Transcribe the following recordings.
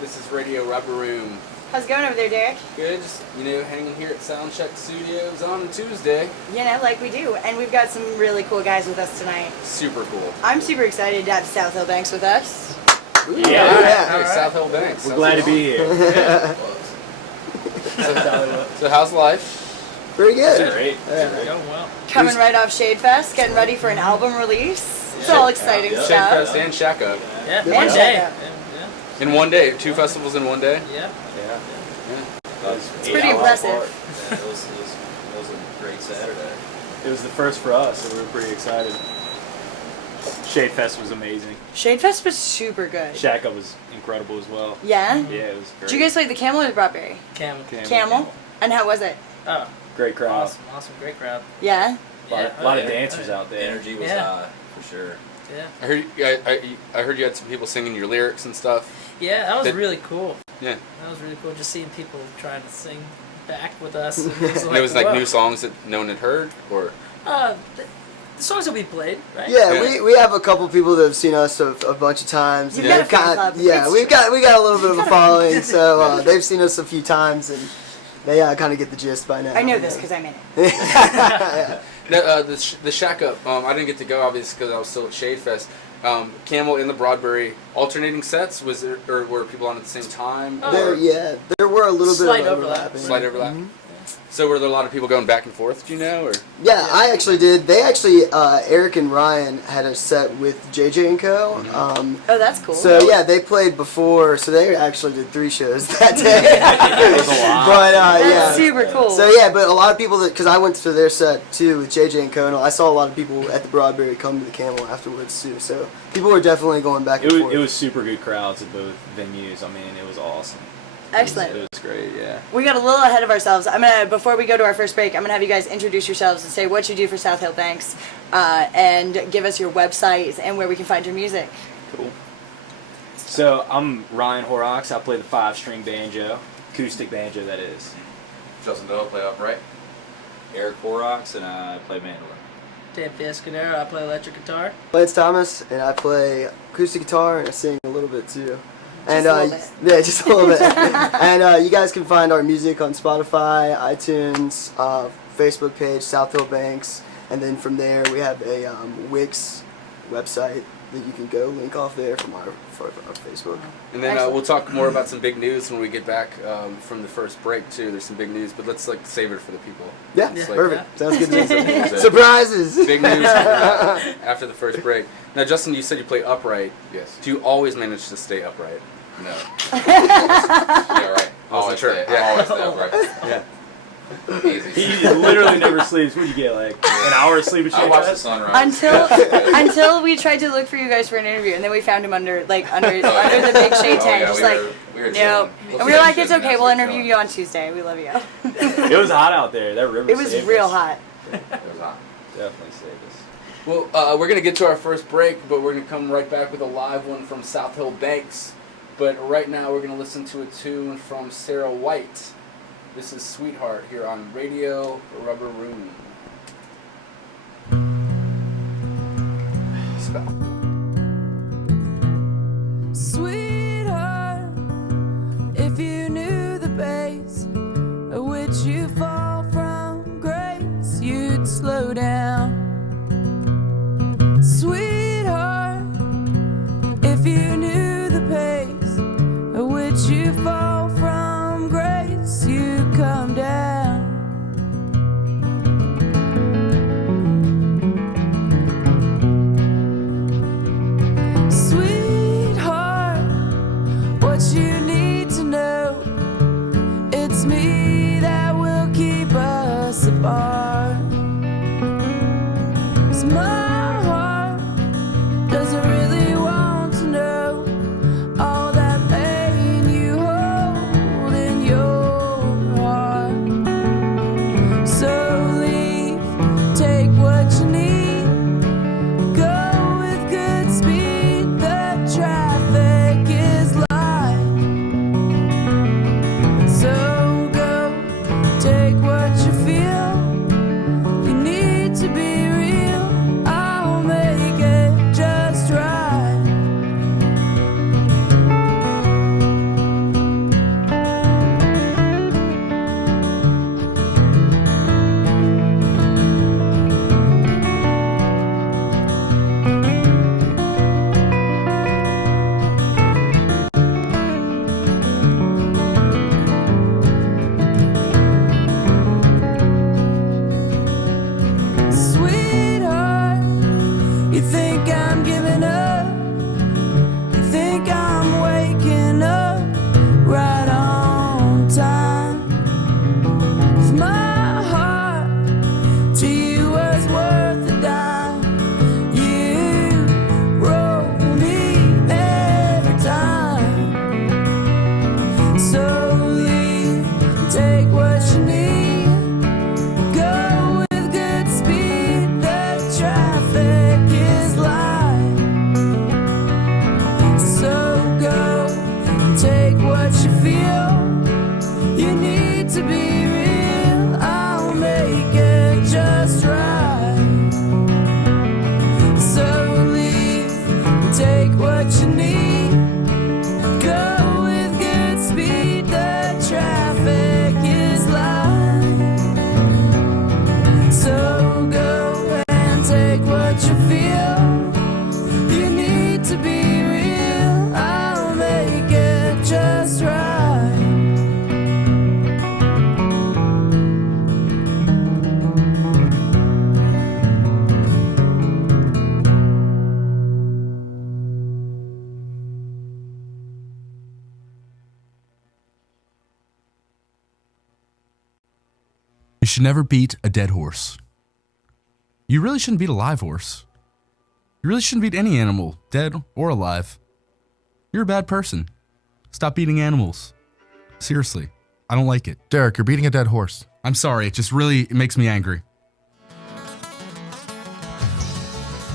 This is Radio Rubber Room. How's it going over there, Derek? Good, just, hanging here at Soundcheck Studios on Tuesday. Like we do. And we've got some really cool guys with us tonight. Super cool. I'm super excited to have South Hill Banks with us. Ooh, yeah. Hey, South Hill Banks. We're glad to be here. So how's life? Pretty good. Great. Yeah. Going well. Coming right off Shade Fest, getting ready for an album release. It's all exciting Shade stuff. Fest and Shack Up. Yeah, And one Shack day. Up. In one day, 2 festivals in one day? Yeah. It's pretty impressive. Yeah, it was a great Saturday. It was the first for us, so we were pretty excited. Shade Fest was amazing. Shade Fest was super good. Shack Up was incredible as well. Yeah? Yeah, it was great. Did you guys play the Camel or the Broadberry? Camel. And how was it? Oh, Great crowd. awesome, great crowd. Yeah? A lot of dancers out there. Energy was Yeah. high, for sure. Yeah. I heard you had some people singing your lyrics and stuff. Yeah, that was really cool. Yeah. That was really cool, just seeing people trying to sing back with us. And And it was like whoa. new songs that no one had heard, or The songs will be played, right? Yeah, we have a couple people that have seen us a bunch of times. You've and got a fan club. Yeah, It's we got a little bit of a following, so they've seen us a few times and they kind of get the gist by now. I know this because I'm in it. Yeah. the Shack Up. I didn't get to go obviously because I was still at Shade Fest. Camel in the Broadberry, alternating sets. Was there, or were people on at the same time? There were a little Slight bit of overlap. Slight overlap. So were there a lot of people going back and forth? Do you know? Or Yeah, I actually did. They actually, Eric and Ryan had a set with JJ and Co. Oh, that's cool. So yeah, they played before. So they actually did 3 shows that day. It was a lot. But That's yeah. super cool. So yeah, but a lot of people because I went to their set too with JJ and Co. And I saw a lot of people at the Broadberry come to the Camel afterwards too. So people were definitely going back and forth. It was super good crowds at both venues. I mean, it was awesome. Excellent. It was great, yeah. We got a little ahead of ourselves. Before we go to our first break, I'm gonna have you guys introduce yourselves and say what you do for South Hill Banks, and give us your website and where we can find your music. Cool. So I'm Ryan Horrocks. I play the 5-string banjo, acoustic banjo that is. Justin Doyle, play upright. Eric Horrocks, and I play mandolin. Dan Fiasconaro, I play electric guitar. Lance Thomas, and I play acoustic guitar and I sing a little bit too. And a little bit. yeah, just a little bit. And you guys can find our music on Spotify, iTunes, Facebook page, South Hill Banks, and then from there we have a Wix website that you can go link off there from our Facebook. and then Excellent. we'll talk more about some big news when we get back from the first break too. There's some big news, but let's save it for the people. Yeah, It's perfect. Sounds good to me. Yeah. Surprises. Big news after the first break. Now, Justin, you said you play upright. Yes. Do you always manage to stay upright? No. Yeah, right. Always sure. stay, Yeah. always stay upright. Yeah. Easy. He literally never sleeps. What do you get, like an hour of sleep at I Shade watch the Fest? sunrise. Until we tried to look for you guys for an interview, and then we found him under the big shade tent, yeah, just we like were no. chilling. And we were like, it's okay, we'll interview you on Tuesday. We love you. It was hot out there. That river It was saved real us. hot. It was hot. Definitely saved us. Well, we're going to get to our first break, but we're going to come right back with a live one from South Hill Banks. But right now, we're going to listen to a tune from Sarah White. This is Sweetheart here on Radio Rubber Room. Sweetheart, if you knew the pace at which you fall from grace, you'd slow down. Sweetheart, if you knew the pace at which you fall from grace, you'd come down. should never beat a dead horse. You really shouldn't beat a live horse. You really shouldn't beat any animal, dead or alive. You're a bad person. Stop beating animals. Seriously, I don't like it. Derek, you're beating a dead horse. I'm sorry, it makes me angry.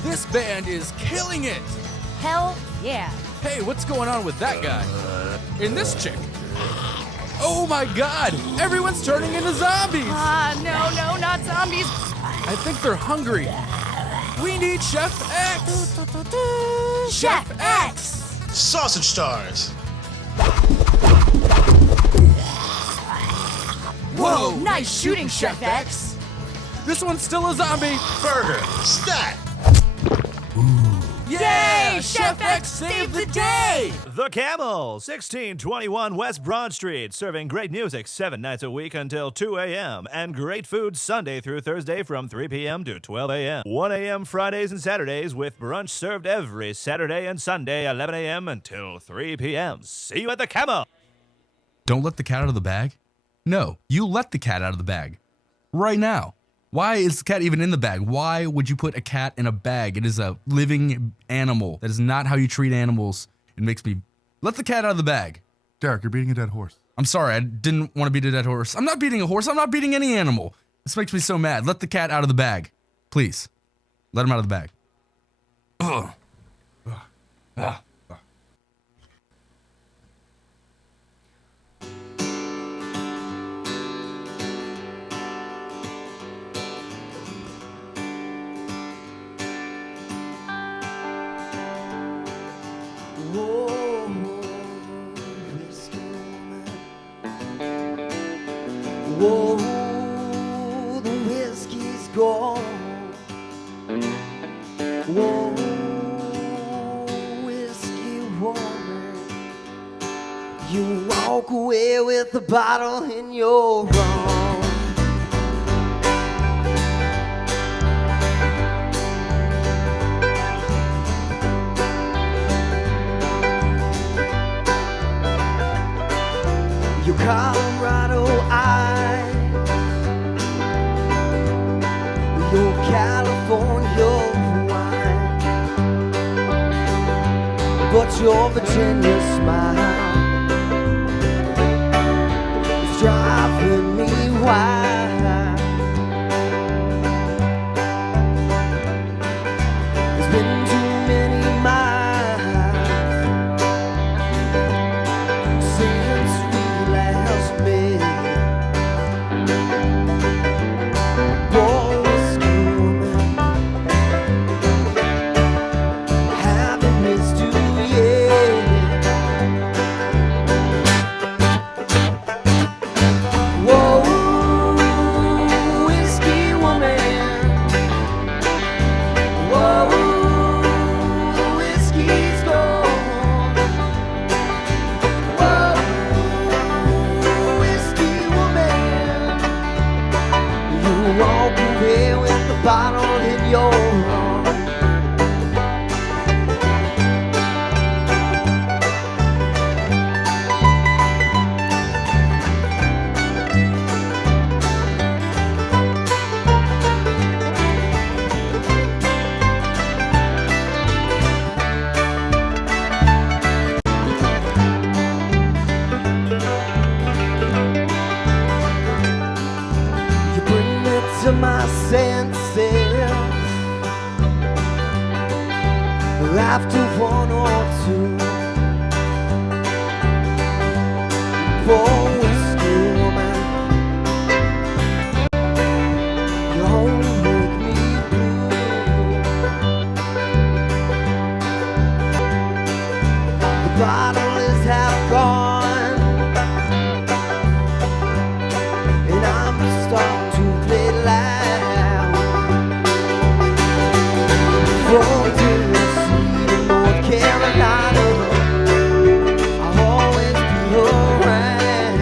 This band is killing it! Hell yeah. Hey, what's going on with that guy? And this chick? Oh my god! Everyone's turning into zombies! No, not zombies. I think they're hungry. We need Chef X! Chef X! Sausage stars. Whoa! Nice shooting, Chef X! This one's still a zombie! Burger. Stat. Yay! Chef X saved the day! The Camel, 1621 West Broad Street, serving great music 7 nights a week until 2 a.m. and great food Sunday through Thursday from 3 p.m. to 12 a.m. 1 a.m. Fridays and Saturdays with brunch served every Saturday and Sunday 11 a.m. until 3 p.m. See you at The Camel! Don't let the cat out of the bag? No, you let the cat out of the bag. Right now. Why is the cat even in the bag? Why would you put a cat in a bag? It is a living animal. That is not how you treat animals. It makes me... Let the cat out of the bag. Derek, you're beating a dead horse. I'm sorry, I didn't want to beat a dead horse. I'm not beating a horse. I'm not beating any animal. This makes me so mad. Let the cat out of the bag. Please. Let him out of the bag. Ugh. Whoa, the whiskey's gone. Whoa, whiskey woman. You walk away with the bottle and you're wrong. Your Colorado eyes, your California wine, but your Virginia smile is driving me wild. There's been too many miles since we last met. Boy, whiskey woman, haven't missed you yet. Whoa, whiskey woman. Whoa, the whiskey's gone. Whoa, whiskey woman. You walk away with the bottle in your arm. You bring me to my senses after one or two. Poor whiskey woman, you only make me blue. The bottle is half gone, and I'm starting to play loud. From Tennessee to North Carolina, I'll always be around.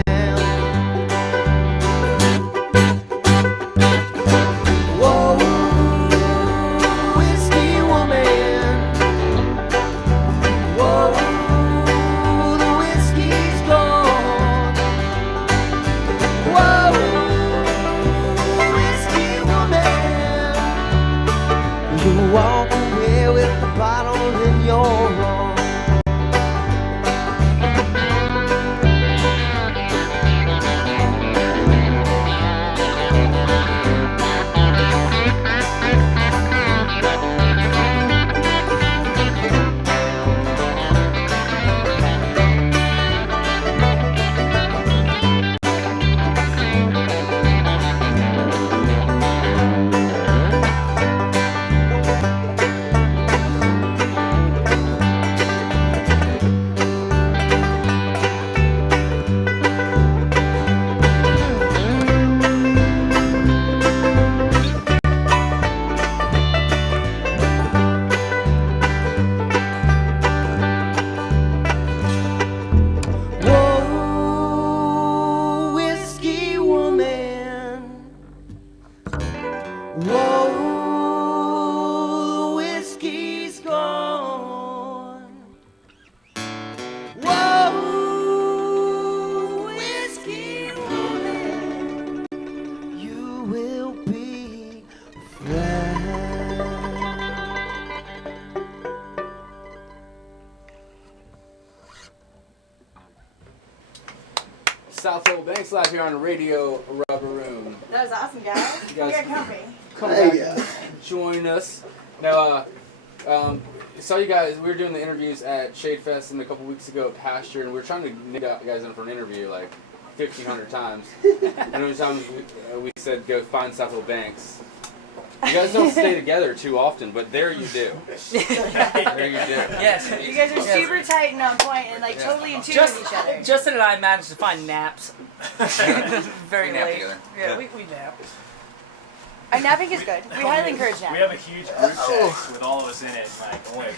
Whoa, whiskey's gone. Whoa, whiskey rolling. You will be fine. South Hill Banks live here on the Radio Rubber Room. That was awesome, guys. You guys Get comfy. Come back and join us. Now, saw you guys, we were doing the interviews at Shade Fest a couple weeks ago at Pasture, and we were trying to get you guys in for an interview like 1,500 times. And every time we said go find South Hill Banks. You guys don't stay together too often, but there you do. There you do. Yes. You guys are super tight and on point and like totally in tune with each other. Justin and I managed to find naps. Very We nap late. together. Yeah, we nap. Napping is good. We highly encourage napping. We have a huge group text with all of us in it. Like only a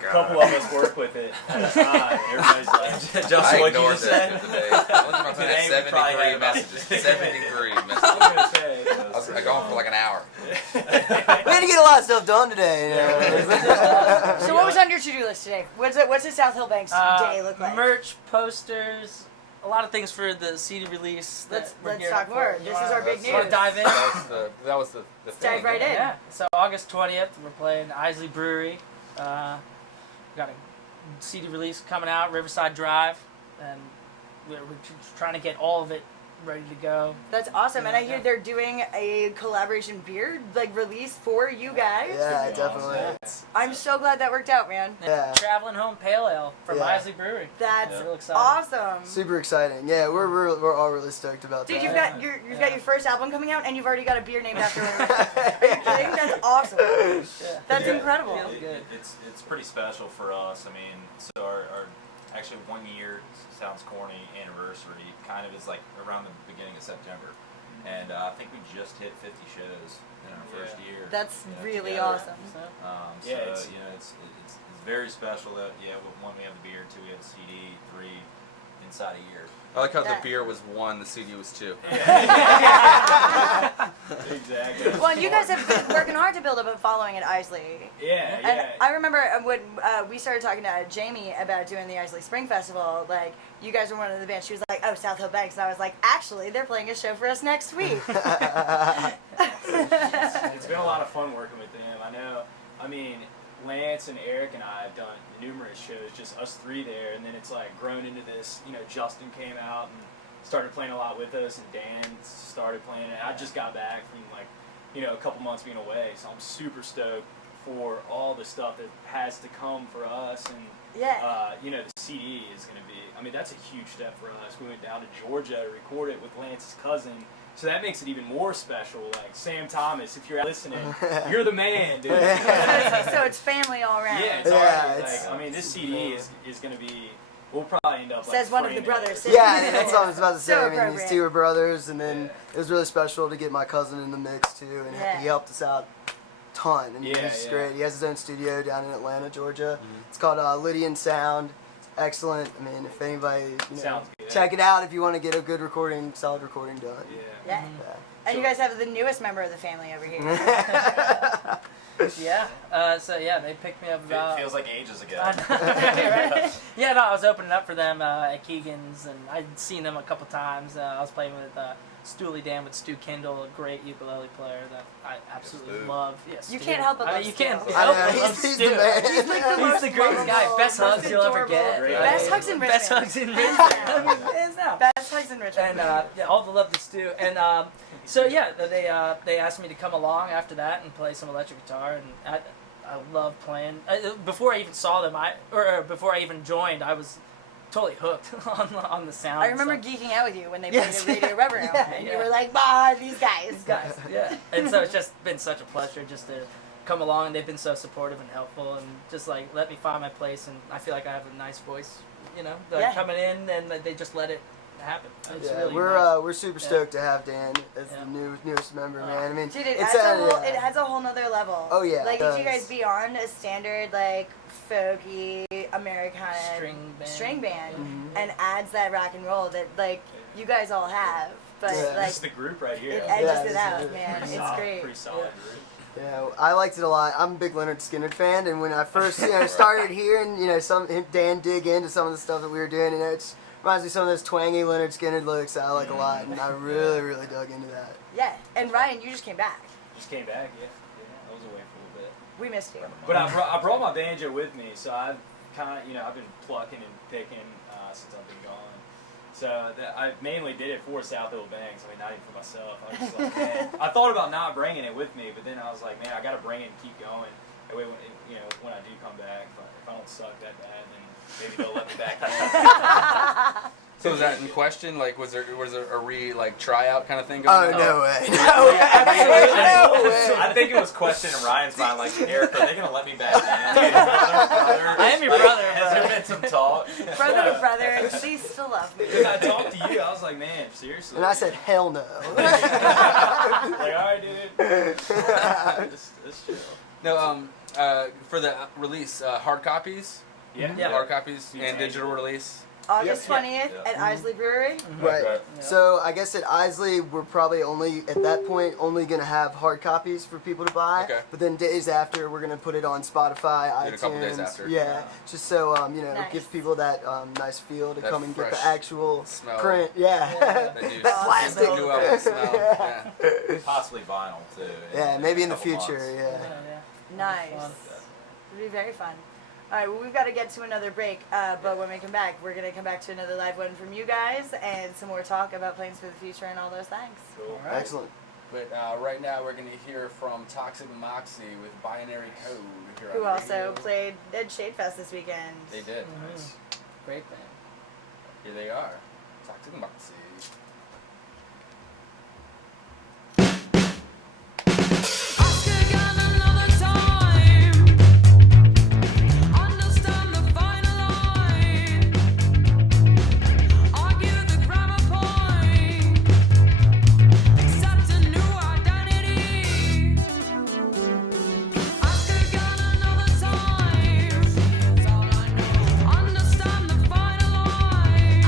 couple of us work with it at a time. Everybody's like, Justin, what'd you just say? Today. I Today we 73 messages. 73 messages. I was gone for like an hour. We had to get a lot of stuff done today. You know? So what was on your to-do list today? What's the South Hill Banks day look like? Merch, posters, a lot of things for the CD release. Let's talk more. This is our big news. Want to dive in? That was the Let's thing. dive right in. Yeah. So August 20th, we're playing Isley Brewery. We got a CD release coming out, Riverside Drive, and we're trying to get all of it ready to go. That's awesome, and I hear they're doing a collaboration beer like release for you guys. Yeah, definitely. I'm so glad that worked out, man. Yeah. Traveling Home Pale Ale from Yeah. Isley Brewery. That's Real exciting. awesome. Super exciting. Yeah, we're all really stoked about Dude, that. you've got your first album coming out, and you've already got a beer named after it. Are you kidding? That's awesome. That's incredible. It's pretty special for us. I mean, so our actually 1 year, sounds corny, anniversary kind of is like around the beginning of September. And I think we just hit 50 shows in our first year. That's really together. awesome. It's very special that, one, we have the beer, two, we have the CD, three, inside a year. I like how the beer was 1, the CD was 2. Exactly. Well, you guys have been working hard to build up a following at Isley. Yeah, And yeah. I remember when we started talking to Jamie about doing the Isley Spring Festival, like, you guys were one of the bands. She was like, oh, South Hill Banks. And I was like, actually, they're playing a show for us next week. It's been a lot of fun working with them. I mean, Lance and Eric and I have done numerous shows, just us three there, and then it's like grown into this, Justin came out and started playing a lot with us, and Dan started playing it. I just got back from a couple months being away, so I'm super stoked for all the stuff that has to come for us, and the CD is going to be, that's a huge step for us. We went down to Georgia to record it with Lance's cousin. So that makes it even more special. Like, Sam Thomas, if you're listening, you're the man, dude. So it's family all around. Yeah, it's already, this CD is going to be, we'll probably end up says one of the brothers. Yeah, that's what I was about to say. So these two are brothers, and then it was really special to get my cousin in the mix, too, and he helped us out a ton. And he's great. He has his own studio down in Atlanta, Georgia. It's called Lydian Sound. Excellent. If anybody, check it out if you want to get a good solid recording done. Yeah. And you guys have the newest member of the family over here. They picked me up about... It feels like ages ago. Right? Yeah, I was opening up for them at Keegan's, and I'd seen them a couple times. I was playing with Stoolie Dan with Stu Kendall, a great ukulele player that I absolutely love. Yes, you can't help but love you can't Stu. help but love Stu. He's like He's the greatest guy. Best hugs you'll ever get. Best hugs in Richmond. Best hugs in Richmond. Best hugs in Richmond. And all the love to Stu. And they asked me to come along after that and play some electric guitar, and I love playing. Before I even saw them, before I even joined, I was totally hooked on the sound. I remember geeking out with you when they played at Radio Rubber Room, and you were like, "Bah, these guys." Yeah. And so it's just been such a pleasure just to come along, and they've been so supportive and helpful, and just like let me find my place, and I feel like I have a nice voice, coming in, and they just let it happen. It's really nice. We're super stoked to have Dan as the newest member, man. Dude, it adds a whole nother level. Oh yeah. Like if you guys beyond a standard folky Americana string band, and adds that rock and roll that you guys all have but Yeah. like This is the group right here. it Yeah, edges this it is out, it. man. Pretty It's solid, great. Pretty solid group. Yeah, I liked it a lot. I'm a big Leonard Skinner fan, and when I first started hearing Dan dig into some of the stuff that we were doing, it reminds me of some of those twangy Leonard Skinner looks that I like a lot, and I really dug into that. Yeah, and Ryan, you just came back. Just came back, yeah. I was away for a little bit. We missed you. But I brought my banjo with me, so I've kind of, I've been plucking and picking since I've been gone. So I mainly did it for South Hill Banks. I mean, not even for myself. I was just like, man, I thought about not bringing it with me, but then I was like, man, I got to bring it and keep going. That way, when I do come back, if I don't suck that bad, then maybe they'll let me back in. So was that in question? Like, was there a tryout kind of thing going on? No way. I think it was question in Ryan's mind, like, Eric, are they going to let me back in? I am your brother. Has there been some talk? Brother to brother, and she still loves me. Because I talked to you, I was like, man, seriously. And I said, hell no. like, all right, dude. This chill. No, for the release, hard copies? Yeah. Hard copies and digital release? August 20th at Isley Brewery. Right. So I guess at Isley, we're probably at that point only going to have hard copies for people to buy. Okay. But then days after, we're going to put it on Spotify, iTunes. A couple days after. Yeah. Just so, Nice. give people that nice feel to That come and get the fresh actual smell. print. Yeah. That new plastic. New album smell. Yeah. Possibly vinyl, too. Yeah, maybe in the couple future, months. yeah. Nice. It'll be very fun. All right, well, we've got to get to another break, but when we come back, we're going to come back to another live one from you guys and some more talk about plans for the future and all those things. Cool. All right. Excellent. But right now we're going to hear from Toxic Moxie with Binary Code. Here Who on also radio. played at Shade Fest this weekend. They did. Nice. Great band. Here they are. Toxic Moxie. Understand the final line.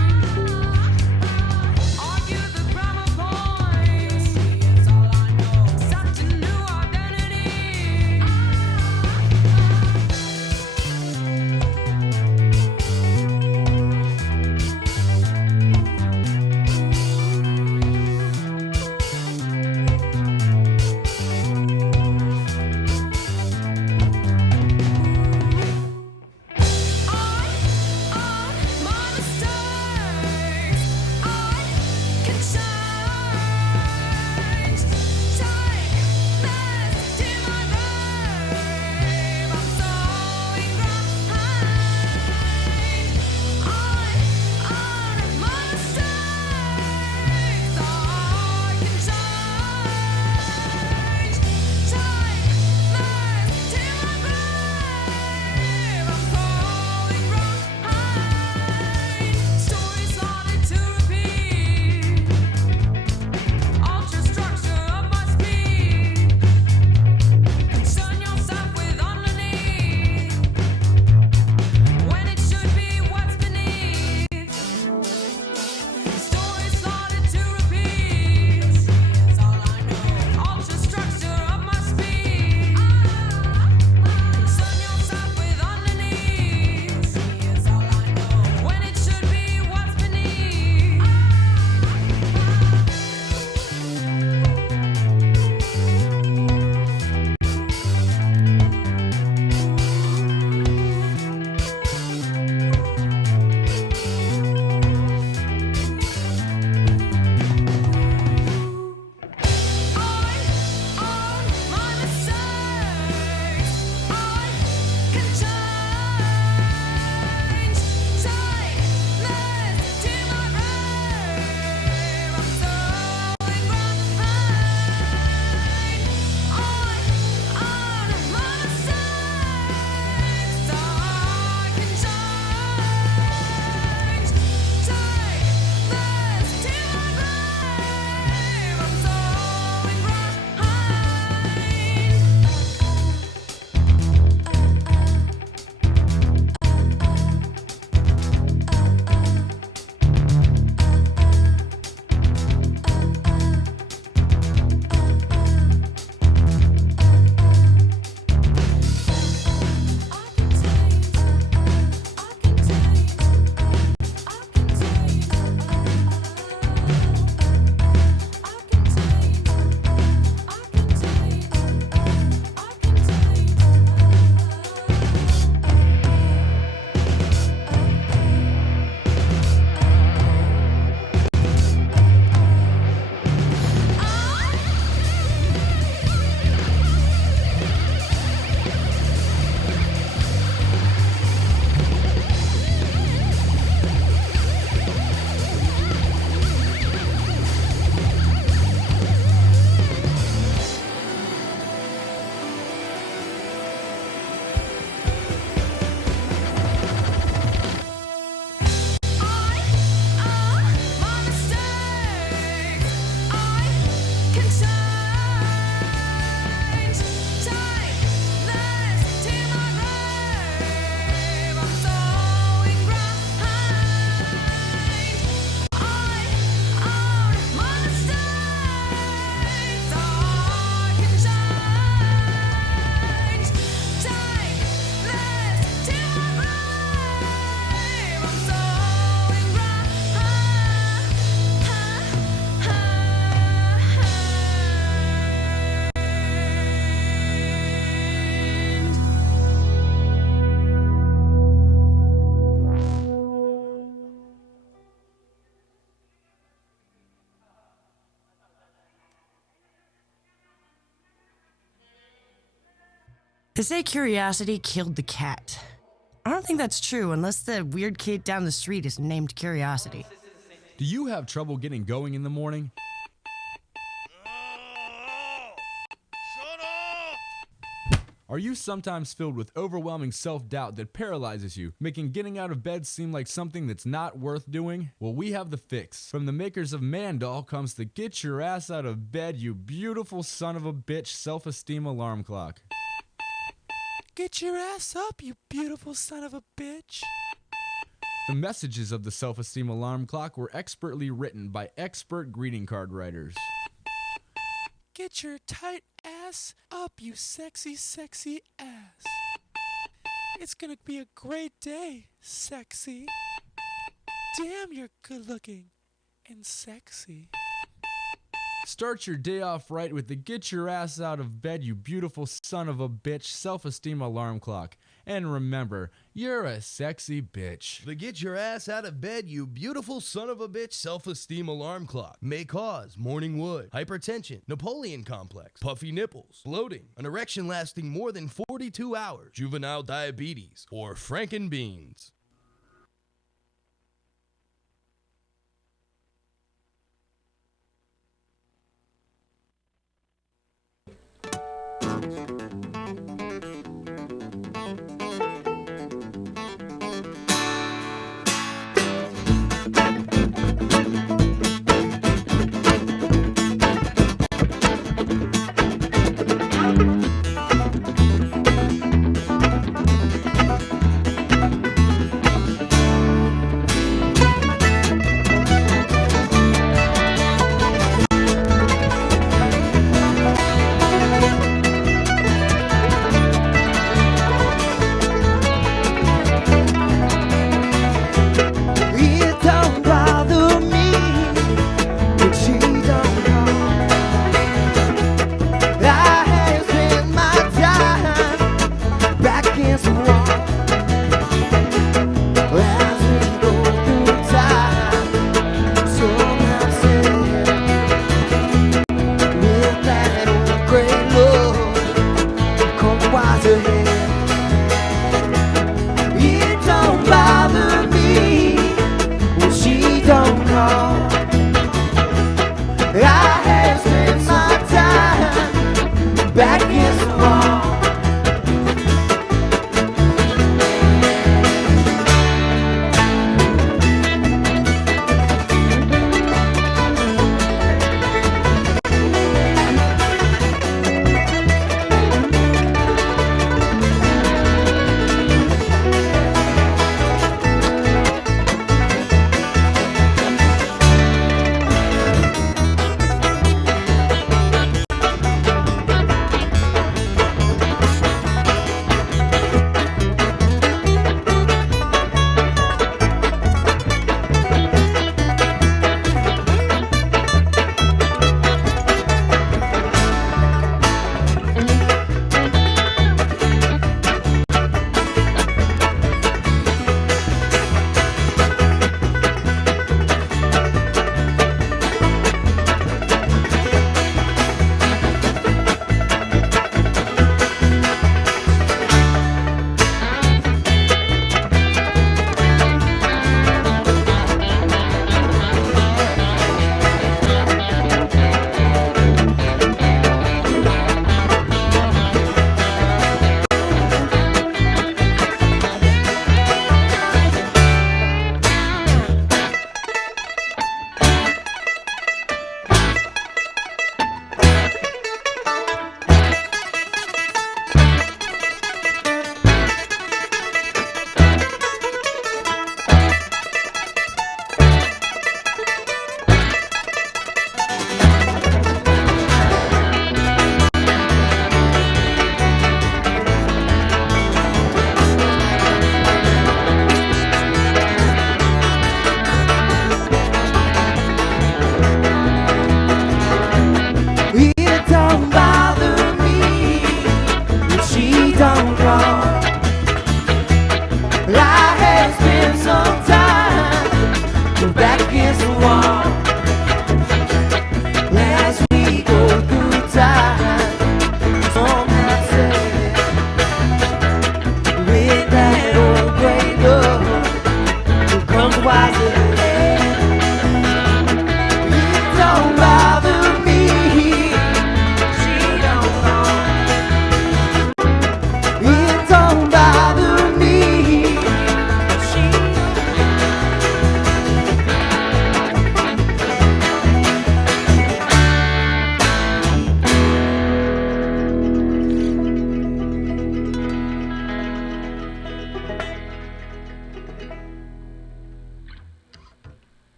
They say curiosity killed the cat. I don't think that's true unless the weird kid down the street is named Curiosity. Do you have trouble getting going in the morning? Are you sometimes filled with overwhelming self-doubt that paralyzes you, making getting out of bed seem like something that's not worth doing? Well, we have the fix. From the makers of Mandolin comes the Get Your Ass Out of Bed, You Beautiful Son of a Bitch self-esteem alarm clock. Get your ass up, you beautiful son of a bitch. The messages of the self-esteem alarm clock were expertly written by expert greeting card writers. Get your tight ass up, you sexy, sexy ass. It's gonna be a great day, sexy. Damn, you're good looking and sexy. Start your day off right with the Get Your Ass Out of Bed, You Beautiful Son of a Bitch self-esteem alarm clock. And remember, you're a sexy bitch. The Get Your Ass Out of Bed, You Beautiful Son of a Bitch self-esteem alarm clock may cause morning wood, hypertension, Napoleon complex, puffy nipples, bloating, an erection lasting more than 42 hours, juvenile diabetes, or frankenbeans.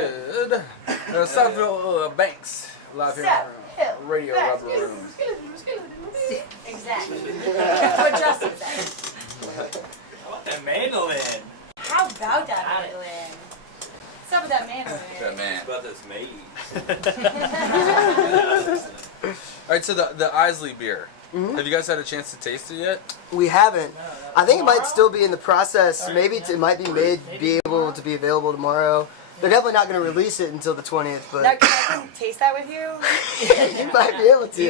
good. Southville Banks, live here on Radio Rubber Room. Exactly. That's what Justin said. How about that mandolin? How about that mandolin? What's up with that mandolin? That man. About this maize. All right, so the Isley beer. Have you guys had a chance to taste it yet? We haven't. I think it might still be in the process. Maybe it might be be able to be available tomorrow. They're definitely not going to release it until the 20th, but Now, can I taste that with you? you might be able to.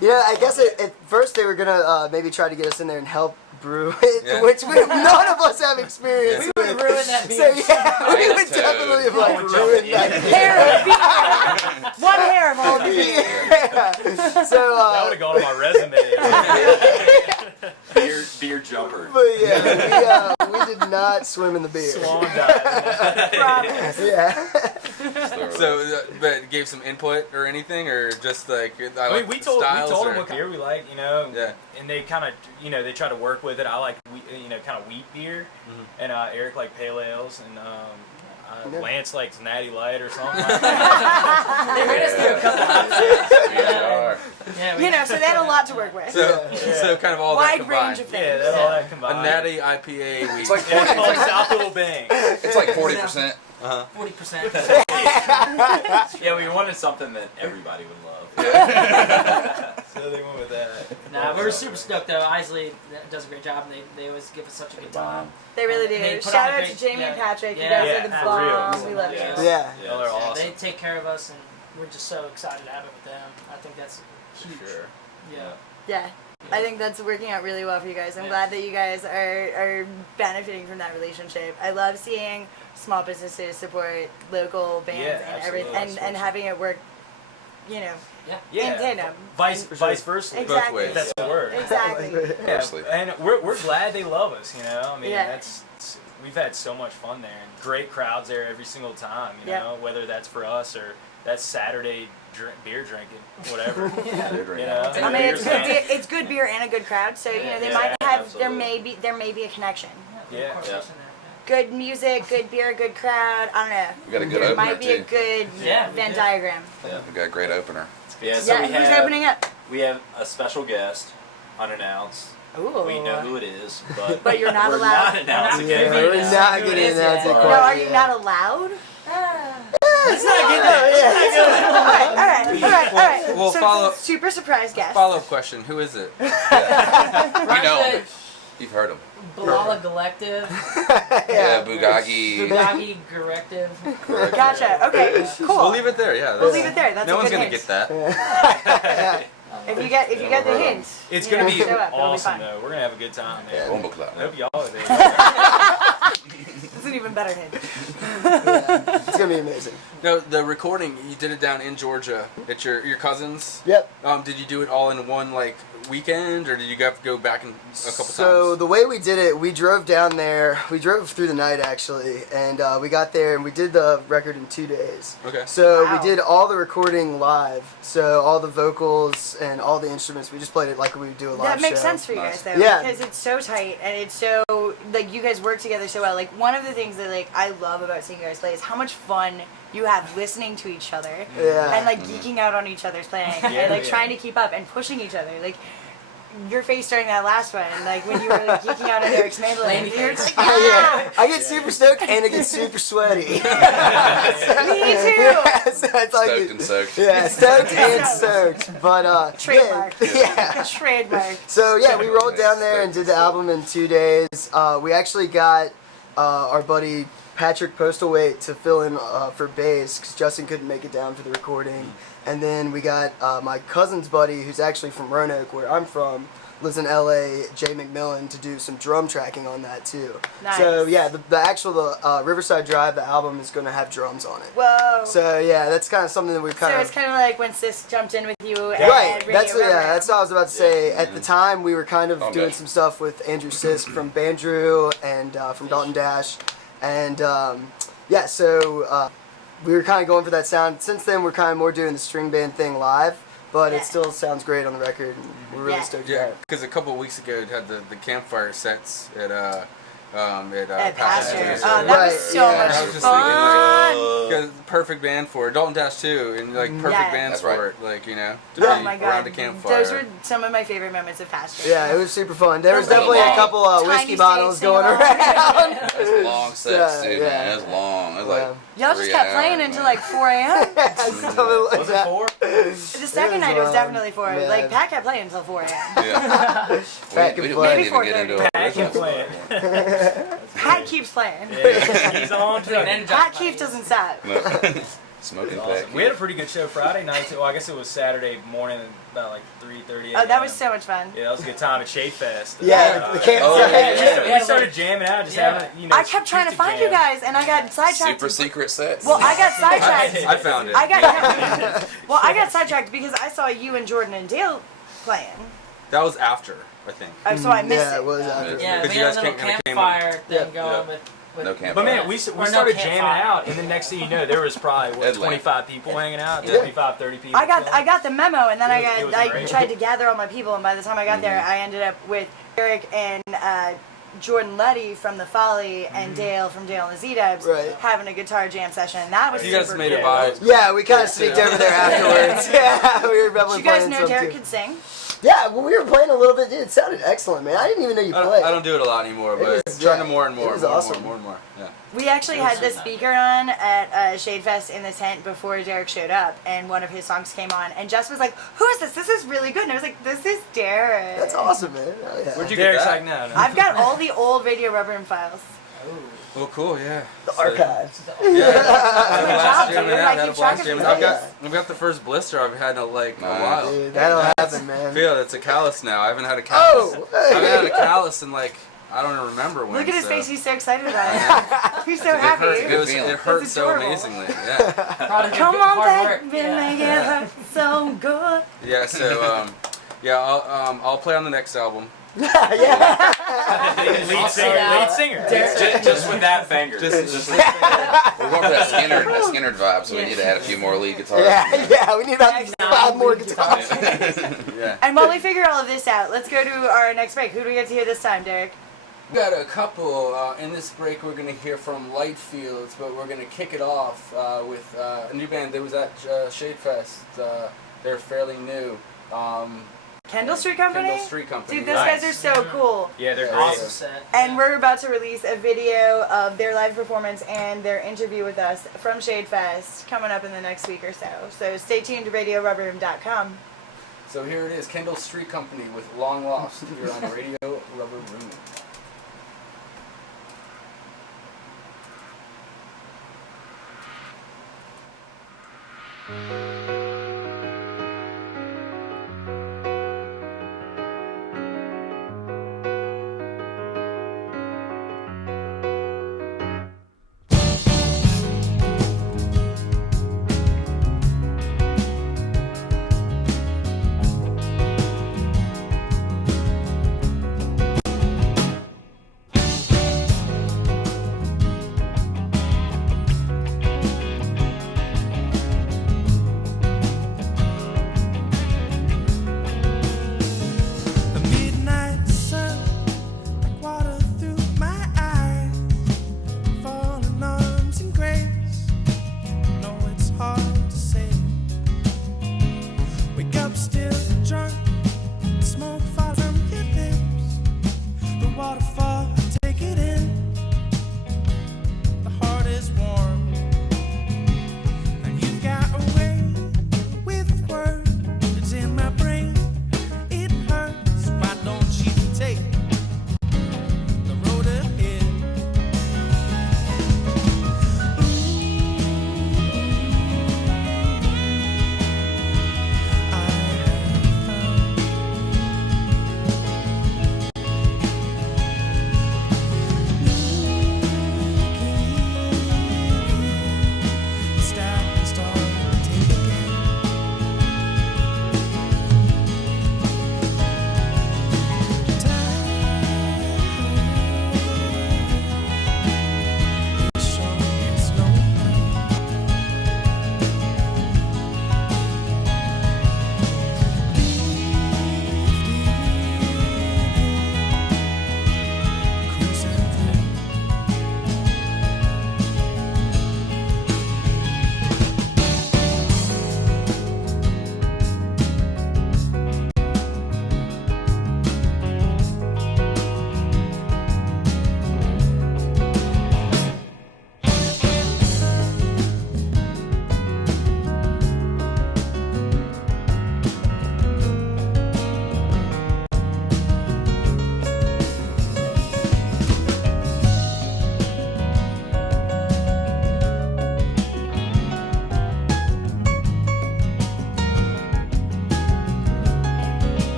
Yeah, I guess at first they were going to maybe try to get us in there and help brew it, which none of us have experience with. We would ruin that beer. So yeah, we would definitely have like ruined that Hair of beer. One hair of all beer. Yeah. So that would have gone on my resume. Beer jumper. But yeah, we did not swim in the beer. Swan dive. Promise. Yeah. So, but gave some input or anything, or just like I mean, we told styles them what beer we like, you know. Yeah. And they kind of, you know, they try to work with it. I like, kind of wheat beer, and Eric liked pale ales, and Lance likes Natty Light or something. Like that. They made us do a couple Yeah, you know, so they had a lot to work with. So kind of all Wide that combined. range of things. Yeah, all that combined. A natty IPA wheat. It's like It's called Southville Bank. It's like 40%. 40%. Yeah, we wanted something that everybody would love. So they went with that. Nah, we're super stoked though. Isley does a great job, and they always give us such a good time. They really They do. put Shout on a out great- to Jamie yeah. and Patrick. You Yeah. guys Yeah, are the for real. bombs. We love you. Yeah. Oh, they're awesome. They take care of us, and we're just so excited to have it with them. I think that's huge. Sure. Yeah. Yeah. I think that's working out really well for you guys. I'm glad that you guys are benefiting from that relationship. I love seeing small businesses support local bands and everything, and having it work, you know, in tandem. Vice versa. Exactly. Both ways. That's the word. Exactly. Yeah, and we're glad they love us. You know, I mean, Yeah. we've had so much fun there, and great crowds there every single time. You Yep. know, whether that's for us or that's Saturday beer drinking, whatever. Yeah. You know, I mean, it's good beer and a good crowd, so you know they might have there may be a connection. Yeah. Good music, good beer, good crowd. I don't know. We got a good There opener, might be a too. good Venn diagram. Yeah, we got a great opener. Yeah, so we who's have, opening up? We have a special guest, unannounced. Ooh. We know who it is, but, But you're not we're allowed. not announcing Yeah, it. we're not going to announce it No, quite are you yet. not allowed? Let's not get that. All right. Well, so super surprise guest. Follow-up question: who is it? You know him. You've heard him. Balala Collective. Yeah, Bugagi. Bugagi Directive. Gotcha. Okay. Cool. We'll leave it there. Yeah. We'll leave it there. That's no a one's good gonna hint. get that. If you get the hint, It's you gonna know, be show up. It'll be awesome fun. though. We're gonna have a good time, man. Bomba Club. I hope y'all are there. It's an even better hint. It's going to be amazing. No, the recording you did it down in Georgia at your cousins. Yep. Did you do it all in one like weekend, or did you have to go back a couple So times? the way we did it, we drove down there. We drove through the night actually, and we got there and we did the record in 2 days. Okay. So Wow. we did all the recording live. So all the vocals and all the instruments, we just played it like we would do a live show. That makes sense for you guys though, Yeah. because it's so tight and it's so like you guys work together so well. Like one of the things that like I love about seeing you guys play is how much fun you have listening to each other Yeah. and like geeking out on each other's playing and like trying to keep up and pushing each other. Like your face during that last one, like when you were like, geeking out on Eric's Mandolin, you're just like, Yeah. I get super stoked and I get super sweaty. Me too. So it's like, Stoked and soaked. Yeah, stoked and soaked. But Trademark. Yeah. Trademark. So yeah, we rolled down there and did the album in 2 days. We actually got our buddy Patrick Postlethwaite to fill in for bass because Justin couldn't make it down for the recording. And then we got my cousin's buddy, who's actually from Roanoke, where I'm from, lives in LA, Jay McMillan, to do some drum tracking on that too. Nice. So yeah, the actual Riverside Drive, the album, is going to have drums on it. Whoa. So yeah, that's kind of something that we kind So of... it's kind of like when Sis jumped in with you and Right, Radio that's Rubber. that's what I was about to say. At the time, we were kind of doing some stuff with Andrew Sisk from Banjo and from Dalton Dash, and yeah, so we were kind of going for that sound. Since then, we're kind of more doing the string band thing live, but it still sounds great on the record, and we're really stoked about Yeah, it. because a couple of weeks ago, it had the campfire sets at At Pasture. Oh, that was so much fun. Because perfect band for it. Dalton Dash too, and like perfect bands for it. Like, you know, to be Oh my God. around a campfire. Those were some of my favorite moments of Pasture. Yeah, it was super fun. There was definitely a couple whiskey bottles going around. It was a long set, too, man. It was long. It was like Y'all just kept playing until like 4 a.m. Was it 4? The second night it was definitely 4. Yeah. Like Pat kept playing until 4 a.m. Yeah. we didn't Maybe even get into Pat kept playing. Pat keeps playing. Yeah, he's on to it. Pat Keefe doesn't stop. Smoking Awesome. We had a pretty good show Friday night. Well, I guess it was Saturday morning, about like 3:30. Oh, that was so much fun. Yeah, that was a good time at Shade Fest. Yeah, the campsite. We started jamming out, just having, you know. I kept trying to find you guys, and I got sidetracked. Super secret set. Well, I got sidetracked. I found it. I got sidetracked because I saw you and Jordan and Dale playing. That was after, I think. Oh, so I missed it. Yeah, it was after. Yeah, Because we you had guys a little kinda came campfire thing Yep. going with No campfire. But man, we started jamming out, and then next thing you know, there was probably Headlamp. 25 people hanging out, 25, 30 people. I got the memo, and then It was I great. tried to gather all my people, and by the time I got there, I ended up with Eric and Jordan Letty from The Folly and Dale from Dale and the Z-Dubs having a guitar jam session. That was You guys super made cool. it vibe. Yeah, we kind of sneaked over there afterwards. Yeah, we were definitely Did you guys playing know some Derek too. could sing? Yeah, when we were playing a little bit, dude, it sounded excellent, man. I didn't even know you played. I don't do it a lot anymore, but was- trying yeah, to more and more. it was more awesome. And more and more. Yeah. We actually had the speaker on at Shade Fest in the tent before Derek showed up, and one of his songs came on, and Jess was like, "Who is this? This is really good." And I was like, "This is Derek." That's awesome, man. Oh, yeah. Where'd you Derek's get that? like, no. I've got all the old Radio Rubber Room files. Well, cool, yeah. The archives. Yeah. Had a blast job, jamming dude. out, I had a keep track blast of jamming. these I've got the first blister I've had in a while. Dude, that'll happen, man. Feel it's a callus now. I haven't had a callus. Oh! I haven't had a callus in like I don't even remember when. Look at his so. face. He's so excited about it. He's so happy. It hurt so adorable. amazingly. Yeah. Come on back, make it hurt so good. Yeah. So I'll play on the next album. Lead singer. Just with that finger. We're going for that Skinner vibe, so we need to add a few more lead guitars. Yeah, we need about 5 more guitars. Yeah. And while we figure all of this out, let's go to our next break. Who do we get to hear this time, Derek? We got a couple. In this break, we're going to hear from Lightfields, but we're going to kick it off with a new band that was at Shade Fest. They're fairly new. Kendal Street Company? Kendal Street Company. Dude, those guys are so cool. Yeah, they're Awesome great. set. And we're about to release a video of their live performance and their interview with us from Shade Fest coming up in the next week or so. So stay tuned to RadioRubberRoom.com. So here it is, Kendal Street Company with Long Lost here on Radio Rubber Room.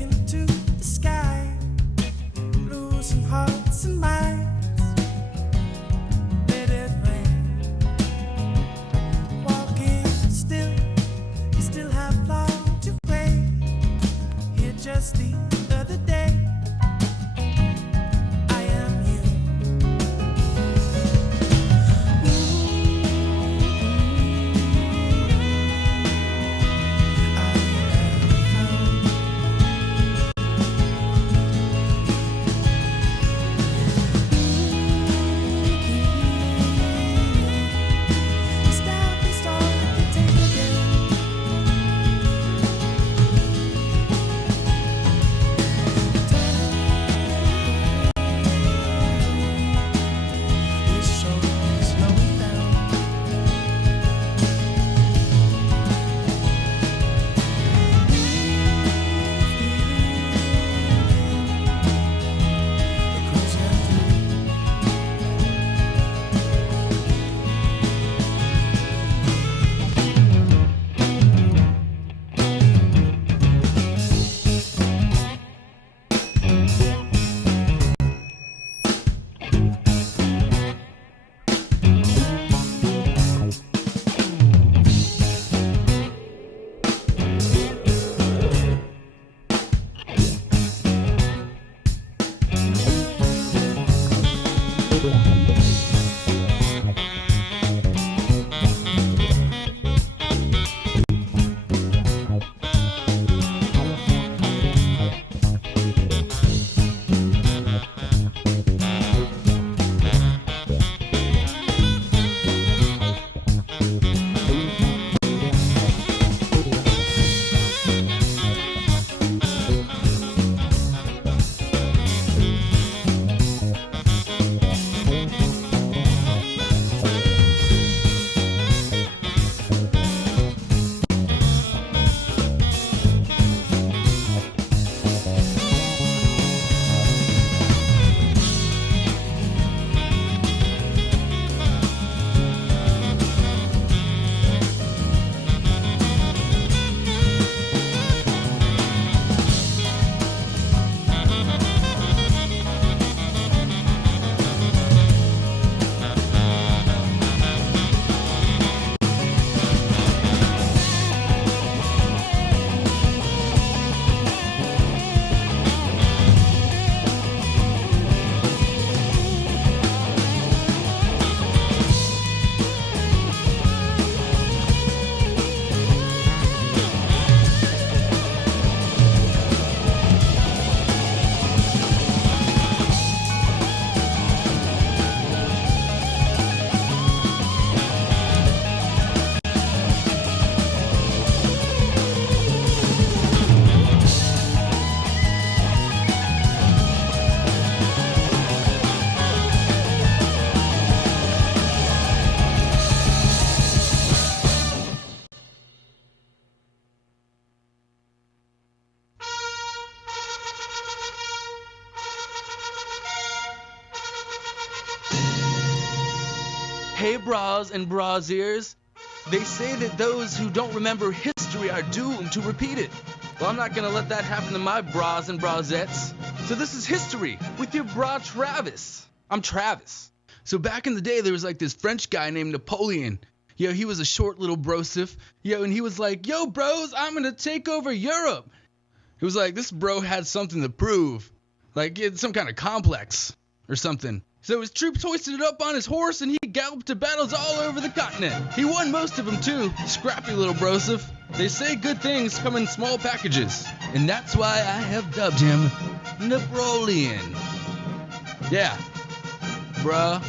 into the sky, losing hearts and minds. Let it rain. Walking still, you still have long to wait. Here just the other day, I am you. Hey, bras and brasiers. They say that those who don't remember history are doomed to repeat it. Well, I'm not going to let that happen to my bras and brasettes. So this is history with your bra Travis. I'm Travis. So back in the day, there was like this French guy named Napoleon. Yo, he was a short little brosif. Yo, and he was like, yo, bros, I'm going to take over Europe. It was like this bro had something to prove. Like he had some kind of complex or something. So his troops hoisted it up on his horse and he galloped to battles all over the continent. He won most of them too. Scrappy little brosif. They say good things come in small packages. And that's why I have dubbed him Napoleon. Yeah. Bruh.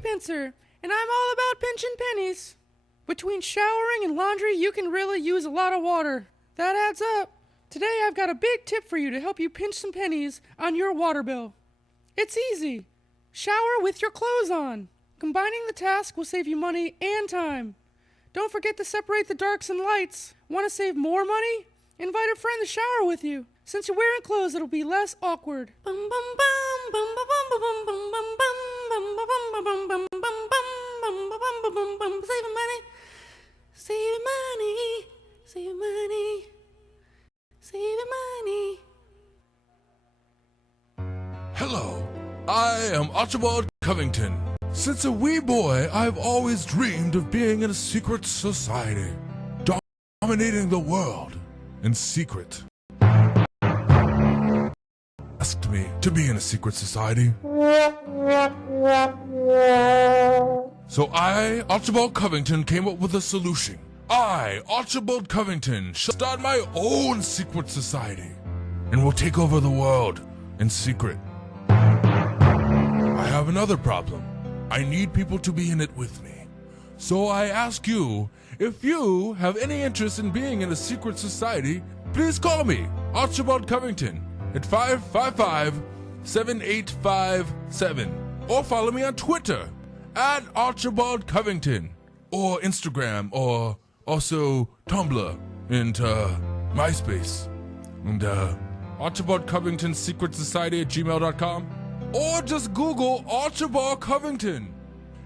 pincer, and I'm all about pinching pennies. Between showering and laundry, you can really use a lot of water. That adds up. Today I've got a big tip for you to help you pinch some pennies on your water bill. It's easy. Shower with your clothes on. Combining the task will save you money and time. Don't forget to separate the darks and lights. Want to save more money? Invite a friend to shower with you. Since you're wearing clothes, it'll be less awkward. Saving money, saving money, saving money, saving money. Hello, I am Archibald Covington. Since a wee boy, I've always dreamed of being in a secret society, dominating the world in secret. Asked me to be in a secret society. So I, Archibald Covington, came up with a solution. I, Archibald Covington, shall start my own secret society and will take over the world in secret. I have another problem. I need people to be in it with me. So I ask you, if you have any interest in being in a secret society, please call me, Archibald Covington, at 555-7857, or follow me on Twitter, at Archibald Covington, or Instagram, or also Tumblr, and MySpace, and Archibald Covington Secret Society at gmail.com, or just Google Archibald Covington.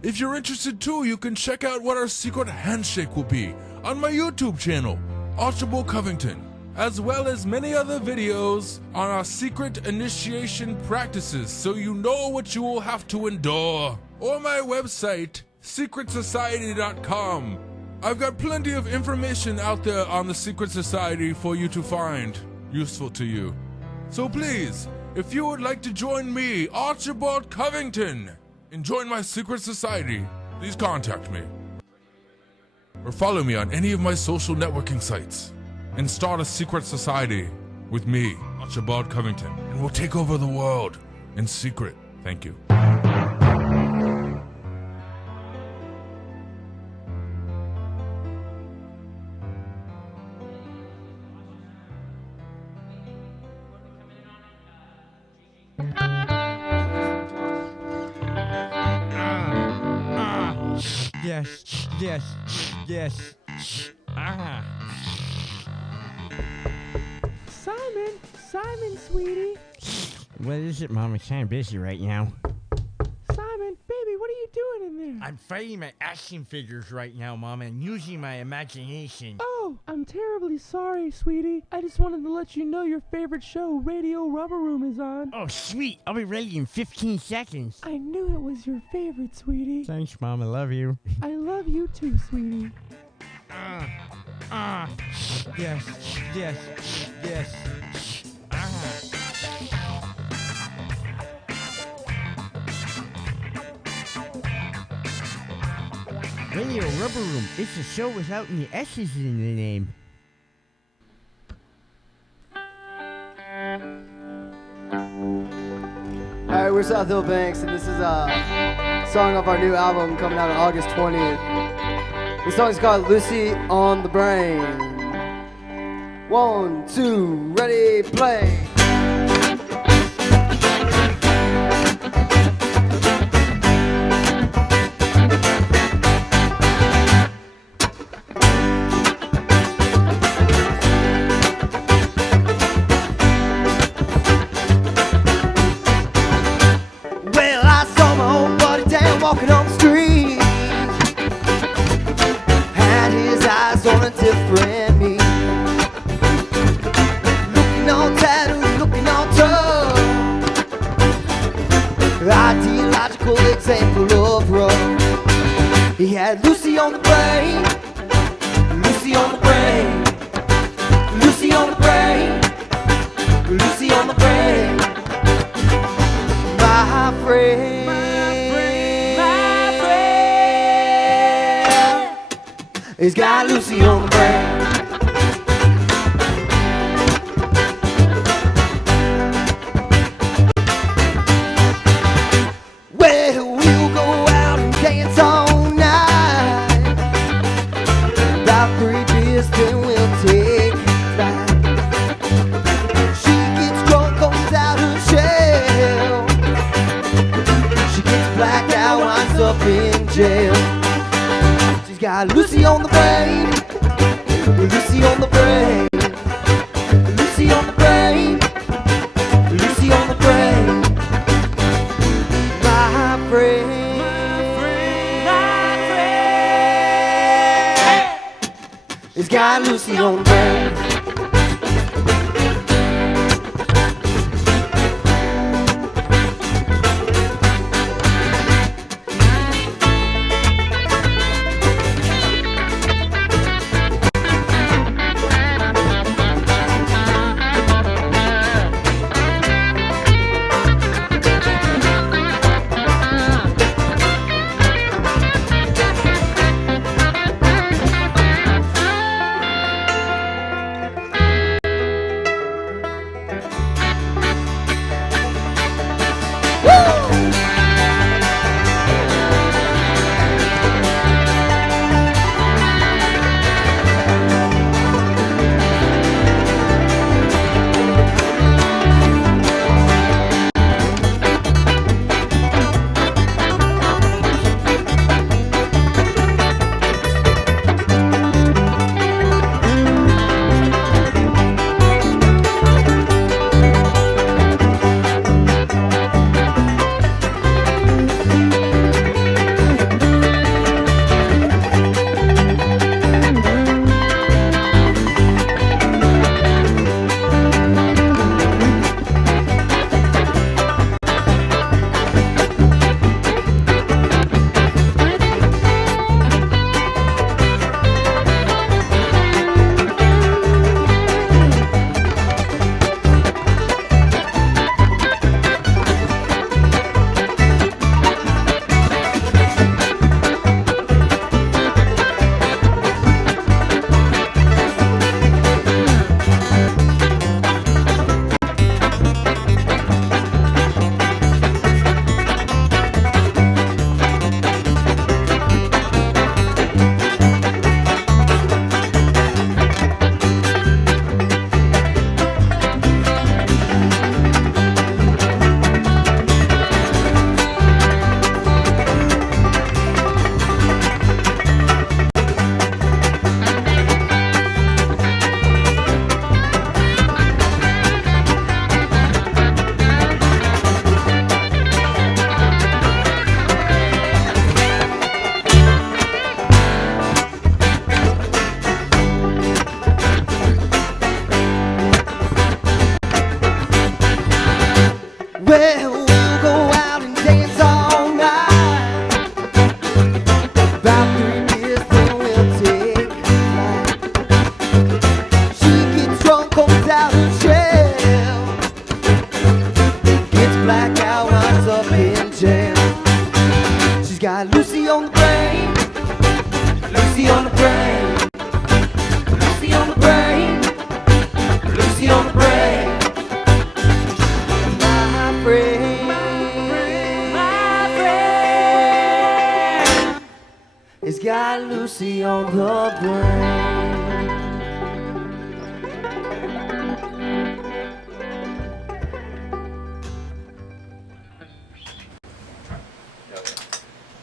If you're interested too, you can check out what our secret handshake will be on my YouTube channel, Archibald Covington, as well as many other videos on our secret initiation practices so you know what you will have to endure, or my website, secretsociety.com. I've got plenty of information out there on the secret society for you to find useful to you. So please, if you would like to join me, Archibald Covington, and join my secret society, please contact me. Or follow me on any of my social networking sites and start a secret society with me, Archibald Covington, and we'll take over the world in secret. Thank you. Yes. Simon, sweetie. What is it, Mom? I'm kind of busy right now. Simon, baby, what are you doing in there? I'm fighting my action figures right now, Mom, and using my imagination. Oh, I'm terribly sorry, sweetie. I just wanted to let you know your favorite show, Radio Rubber Room, is on. Oh, sweet. I'll be ready in 15 seconds. I knew it was your favorite, sweetie. Thanks, Mom. I love you. I love you too, sweetie. Yes. Radio Rubber Room. It's a show without any S's in the name. Alright, we're South Hill Banks, and this is a song off our new album coming out on August 20th. This song is called Lucy on the Brain. 1, 2, ready, play. Walking on the street, had his eyes on a different me. Looking all tattered, looking all tough, ideological example of rough. He had Lucy on the brain, Lucy on the brain, Lucy on the brain, Lucy on the brain. My friend, he's got Lucy on the brain. Well, we'll go out and About 3 beers, then we'll take flight. She gets drunk, comes out her shell. She gets blacked out, winds up in jail. She's got Lucy on the brain, Lucy on the brain, Lucy on the brain, Lucy on the brain. My friend, it's got Lucy on the brain. Well, we'll go out and dance all night. About 3 beers, then we'll take flight. She gets drunk, comes out her shell. Gets blacked out, winds up in jail. She's got Lucy on the brain, Lucy on the brain, Lucy on the brain, Lucy on the brain. It's got Lucy on the brain.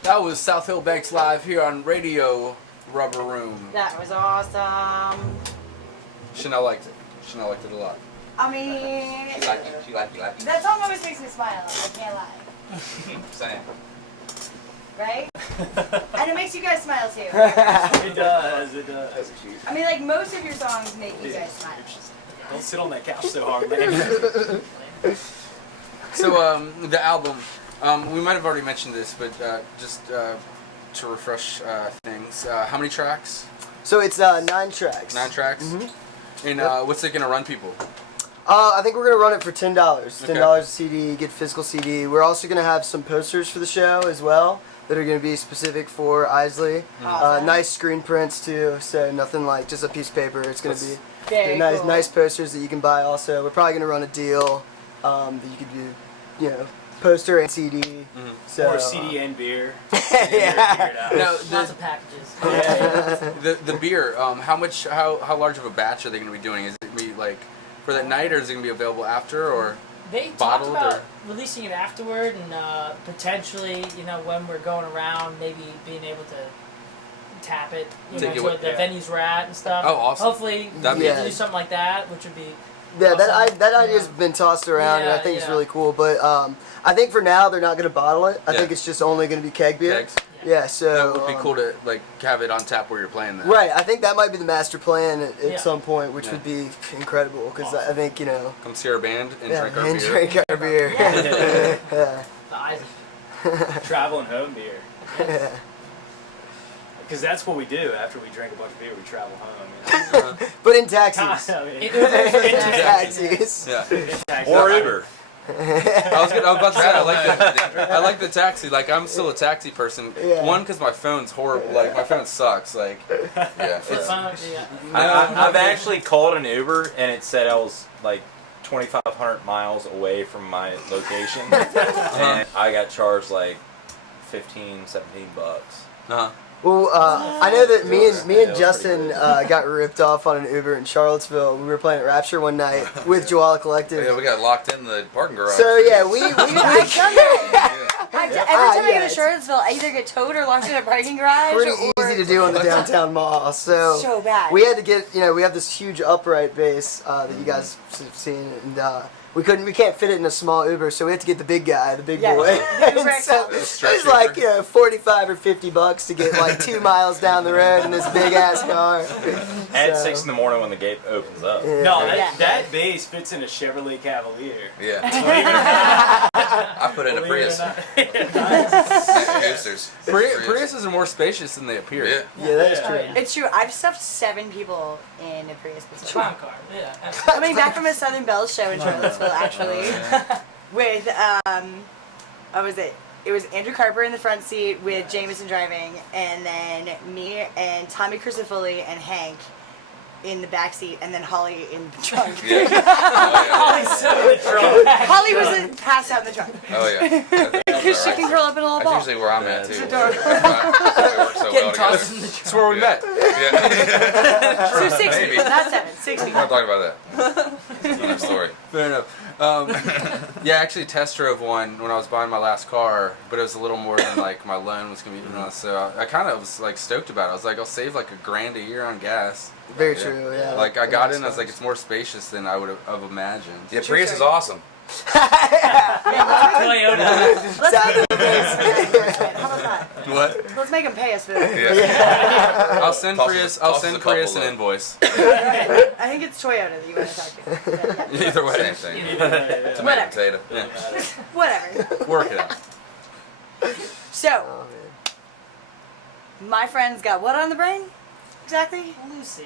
That was South Hill Banks Live here on Radio Rubber Room. That was awesome. Chanel liked it. Chanel liked it a lot. I mean, She liked it. She liked it. that song always makes me smile. I can't lie. Same. Right? And it makes you guys smile too. It does. It does. I mean, like most of your songs make you guys smile. Don't sit on that couch so hard, man. So the album, we might have already mentioned this, but just to refresh things, how many tracks? So it's 9 tracks. 9 tracks? Mm-hmm. And what's it gonna run people? I think we're gonna run it for $10. $10 Okay. a CD, get physical CD. We're also gonna have some posters for the show as well that are gonna be specific for Isley. Awesome. Nice screen prints too, so nothing like just a piece of paper. It's gonna be Very nice, cool. nice posters that you can buy. Also, we're probably gonna run a deal that you could do, poster and CD. Mm-hmm. So, or CD and beer. Yeah. Now, Lots of packages. the beer, how large of a batch are they going to be doing? Is it going to be like for that night, or is it going to be available after, or They talked bottled, about or? releasing it afterward, and potentially, when we're going around, maybe being able to tap it, to the venues we're at and stuff. Oh, awesome. Hopefully, we can do something like that, which would be. Yeah, awesome. that idea's been tossed around, and I think it's really cool. But I think for now they're not going to bottle it. I think it's just only going to be keg beer. Kegs? Yeah, so That would be cool to have it on tap where you're playing that. Right, I think that might be the master plan at some point, which would be incredible because I think come see our band and drink our beer. Drink our beer. Traveling home beer. Yeah. Because that's what we do after we drink a bunch of beer. We travel home. But in taxis. In taxis. Yeah. Or Uber. I was about to say I like the taxi. Like I'm still a taxi person. Yeah. One, because my phone's horrible. Like my phone sucks. Like I've actually called an Uber and it said I was like 2,500 miles away from my location, and I got charged like $15, $17. Well, I know that me and Justin got ripped off on an Uber in Charlottesville. We were playing at Rapture one night with Joala Collective. Yeah, we got locked in the parking garage. So yeah, I've done that. Every time I go to Charlottesville, I either get towed or locked in a parking garage. Pretty easy to do on the downtown mall. So bad. We had to get, we have this huge upright bass that you guys have seen, and we can't fit it in a small Uber, so we had to get the big guy, the big boy. And so it was like, $45 or $50 to get like 2 miles down the road in this big ass car. At 6 in the morning when the gate opens up. Yeah. No, that bass fits in a Chevrolet Cavalier. Yeah. I put in a Prius. Priuses are more spacious than they appear. Yeah, that's true. It's true. I've stuffed 7 people in a Prius before. Clown car. Yeah. Coming back from a Southern Bells show in Charlottesville, actually, with what was it? It was Andrew Carper in the front seat with Jameson driving, and then me and Tommy Crucifoli and Hank in the back seat, and then Holly in the trunk. Holly's so in the trunk. Holly was passed out in the trunk. Oh yeah. Because she can curl up in a little ball. That's usually where I'm at too. It's adorable. It works so well together. That's where we met. Yeah. So 6 Maybe. people, not 7, 6 We're people. not talking about that. That's another story. Fair enough. Yeah, I actually test drove one when I was buying my last car, but it was a little more than like my loan was gonna be. So I kind of was like stoked about it. I was like, I'll save like $1,000 a year on gas. Very true, yeah. Like I got in, I was like, it's more spacious than I would have imagined. Yeah, Prius is awesome. What? Let's make them pay us for that. Yeah. I'll send Prius an invoice. I think it's Toyota that you want to talk to. Either way. Same thing. Tomato, Whatever. potato. Yeah. Whatever. Work it out. So, my friend's got what on the brain? Exactly?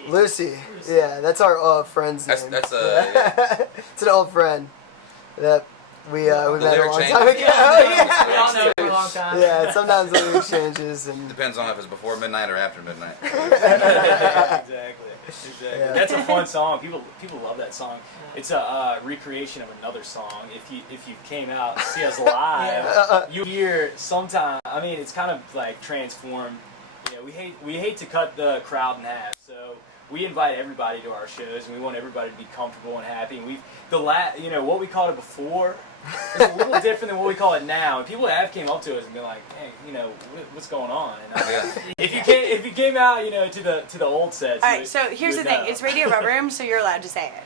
Lucy. Yeah, that's our friend's name. That's it's an old friend that we met a lyric long change. time ago. We all know for a long time. Yeah, sometimes the lyric changes and Depends on if it's before midnight or after midnight. Exactly. Yeah. That's a fun song. People love that song. It's a recreation of another song. If you came out to see us live, you hear sometime. I mean, it's kind of like transformed. We hate to cut the crowd in half. So we invite everybody to our shows, and we want everybody to be comfortable and happy. And what we called it before is a little different than what we call it now. And people have came up to us and been like, hey, what's going on? And if you came out, to the old sets. All right, so here's the thing. It's Radio Rubber Room, so you're allowed to say it.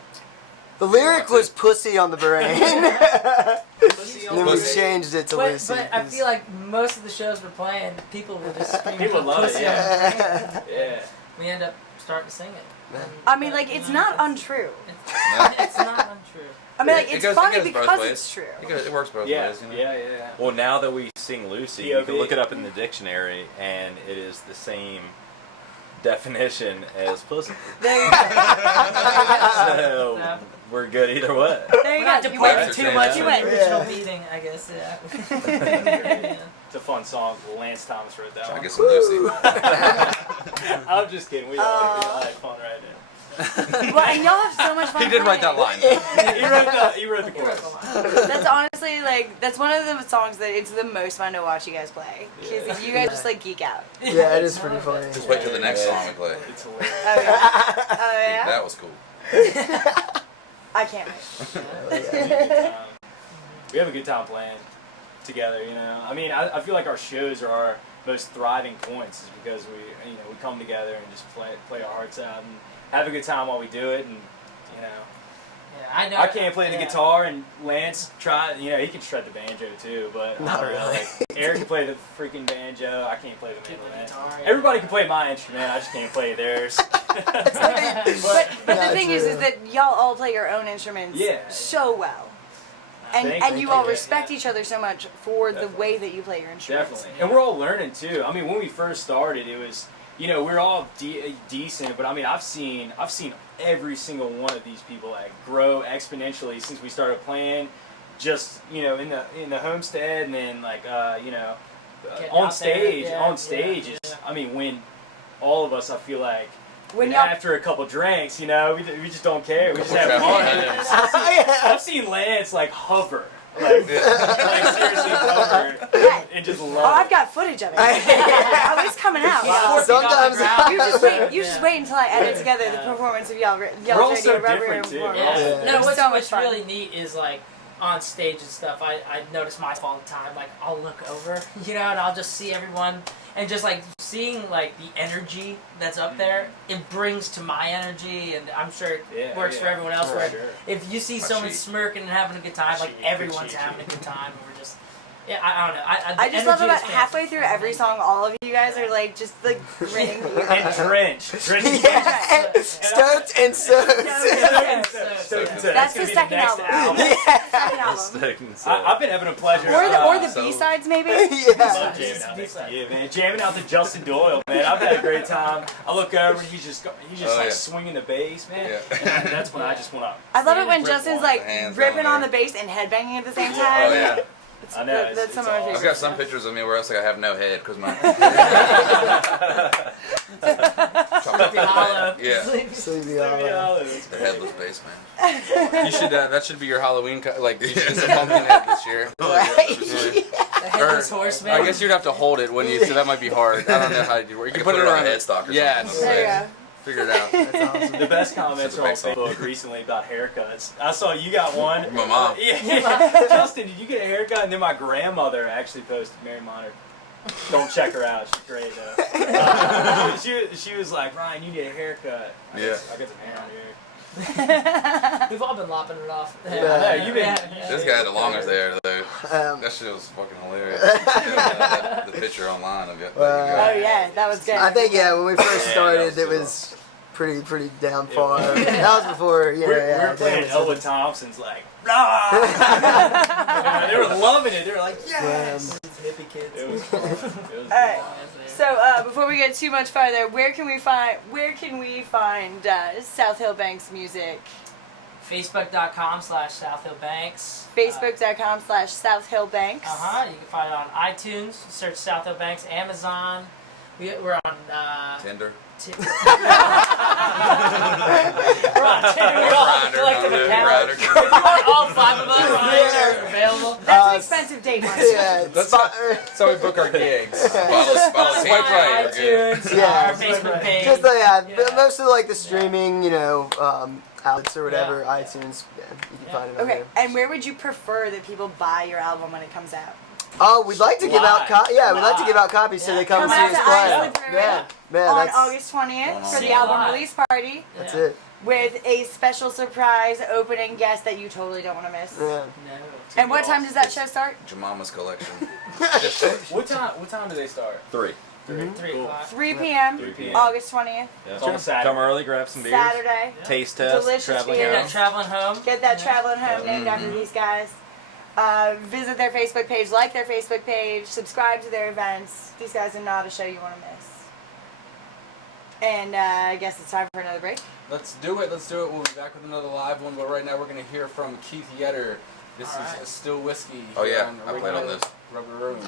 the lyric was "pussy on the brain." And then we changed it to Lucy. But I feel like most of the shows we're playing, people will just scream. People love it, pussy yeah. on the brain. Yeah. We end up starting to sing it. I mean, like, it's not untrue. It's not untrue. I mean, like, it's funny because it's true. It works both Yeah, ways. yeah. Well, now that we sing Lucy, you can look it up in the dictionary, and it is the same definition as pussy. There you go. So we're good either way. There you Not go. to You put win. too much You in win. the original meaning, I guess. Yeah. It's a fun song. Lance Thomas wrote that Trying one. to get some Lucy. I'm just kidding. We all had fun right now. Well, and y'all have so much fun. He did write that line. he wrote the chorus. That's honestly that's one of the songs that it's the most fun to watch you guys play because you guys just geek out. Yeah, it is pretty funny. Just wait till the next song we play. It's hilarious. Oh yeah. That was cool. I can't wait. We have a good time playing together, you know. I mean, I feel like our shows are our most thriving points is because we come together and just play our hearts out and have a good time while we do it, and you know. Yeah, I know. I can't play the guitar, and Lance he can shred the banjo too, but Not really. like, Eric can play the freaking banjo. I can't play the mandolin. Everybody can play my instrument. I just can't play theirs. But the thing is that y'all all play your own instruments so well. And you all respect each other so much for the way that you play your instruments. Definitely. And we're all learning too. I mean, when we first started, it was, we're all decent, but I mean, I've seen every single one of these people grow exponentially since we started playing, just in the homestead, and then on stage. I mean, when all of us, I feel like. After a couple drinks, we just don't care. We just have fun. I've seen Lance hover, seriously hover, and just love it. I've got footage of it. I was coming out. Sometimes you just wait until I edit together the performance of y'all. We're all so different too. No, what's so much fun. really neat is on stage and stuff. I notice myself all the time. I'll look over, and I'll just see everyone, and just seeing the energy that's up there, it brings to my energy, and I'm sure it works for everyone else. If you see someone smirking and having a good time, everyone's having a good time, and we're just. Yeah, I don't know. I just love about halfway through every song, all of you guys are just grinning. And drenched. Stoked and soaked. That's the second album. I've been having a pleasure. Or the B-sides, maybe? Love jamming out there. Yeah, man. Jamming out to Justin Doyle, man. I've had a great time. I look over and he's just swinging the bass, man. And that's when I just want to. I love it when Justin's ripping on the bass and headbanging at the same time. Oh, yeah. I know. That's some of my favorites. I've got some pictures of me where I have no head because my. Sleepy Hollow. Yeah. Sleepy Hollow. The headless bass man. You should. That should be your Halloween. You should do some pumpkin head this year. The headless horseman. I guess you'd have to hold it when you. So that might be hard. I don't know how you work. You can put it around a headstock or something. There you go. Figure it out. That's awesome. The best comments are on Facebook recently about haircuts. I saw you got one. My mom. Yeah. Justin, did you get a haircut? And then my grandmother actually posted, Mary Monner. Don't check her out. She's great though. She was like, Ryan, you need a haircut. I got some hair on here. We've all been lopping it off. Yeah, you've been. This guy had the longest hair though. That shit was fucking hilarious. The picture online of it. Oh yeah, that was good. I think when we first started, it was pretty down far. That was before. We were playing Elwood Thompson's blah. They were loving it. They were like, yes. Hippie kids. It was fun. All right. So before we get too much farther, where can we find South Hill Banks music? Facebook.com/South Hill Banks. Facebook.com/South Hill Banks. You can find it on iTunes. Search South Hill Banks. Amazon. We're on Tinder. We're on Tinder. We're all collective accounts. If you want all 5 of us, are available. That's an expensive date, Mark. That's how we book our gigs. Swipe right. iTunes, our Facebook page. Because most of the streaming, outlets or whatever, iTunes, you can find it on there. And where would you prefer that people buy your album when it comes out? Oh, we'd like to give out we'd like to give out copies so they come and see us play. On August 20th for the album release party. That's it. With a special surprise opening guest that you totally don't want to miss. Yeah. No. And what time does that show start? Jemima's collection. What time do they start? 3. 3 p.m. August 20th. It's on Saturday. Come early, grab some beers. Saturday. Taste test. Delicious traveling beer. home. Traveling home. Get that traveling home named after these guys. Visit their Facebook page, like their Facebook page, subscribe to their events. These guys are not a show you want to miss. And I guess it's time for another break. Let's do it. We'll be back with another live one, but right now we're going to hear from Keith Yetter. This is Still Whiskey. Oh yeah, I played on this. Rubber Room.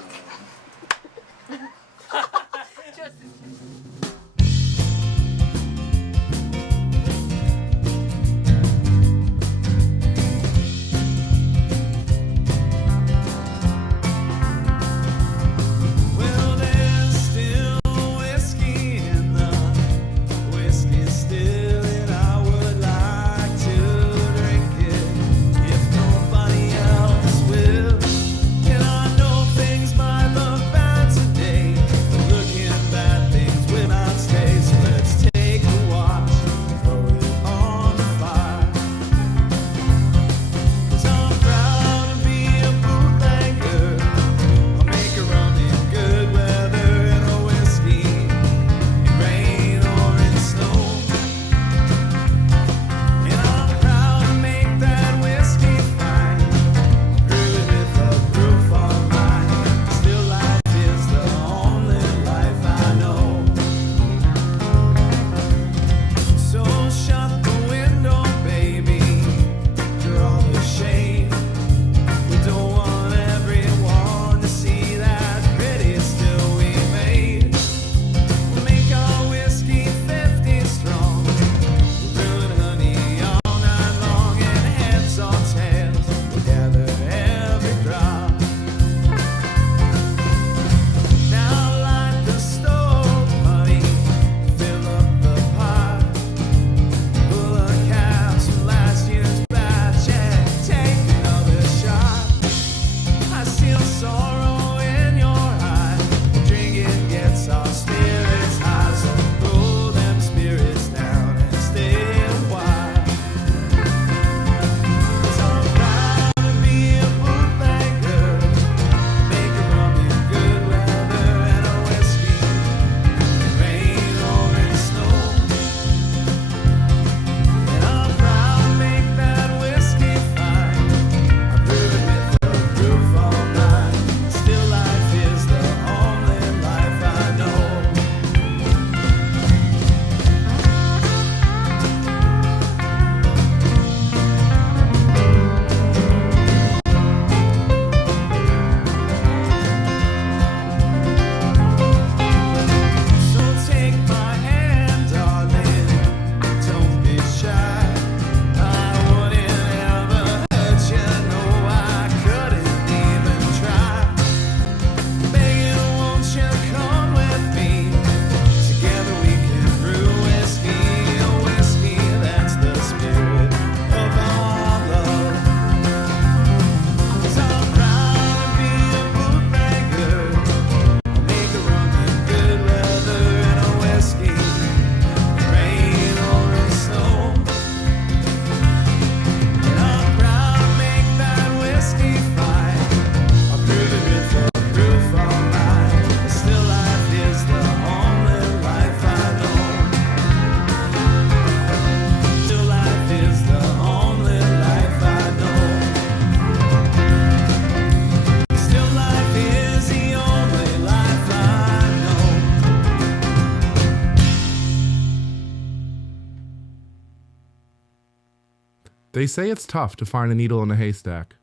They say it's tough to find a needle in a haystack,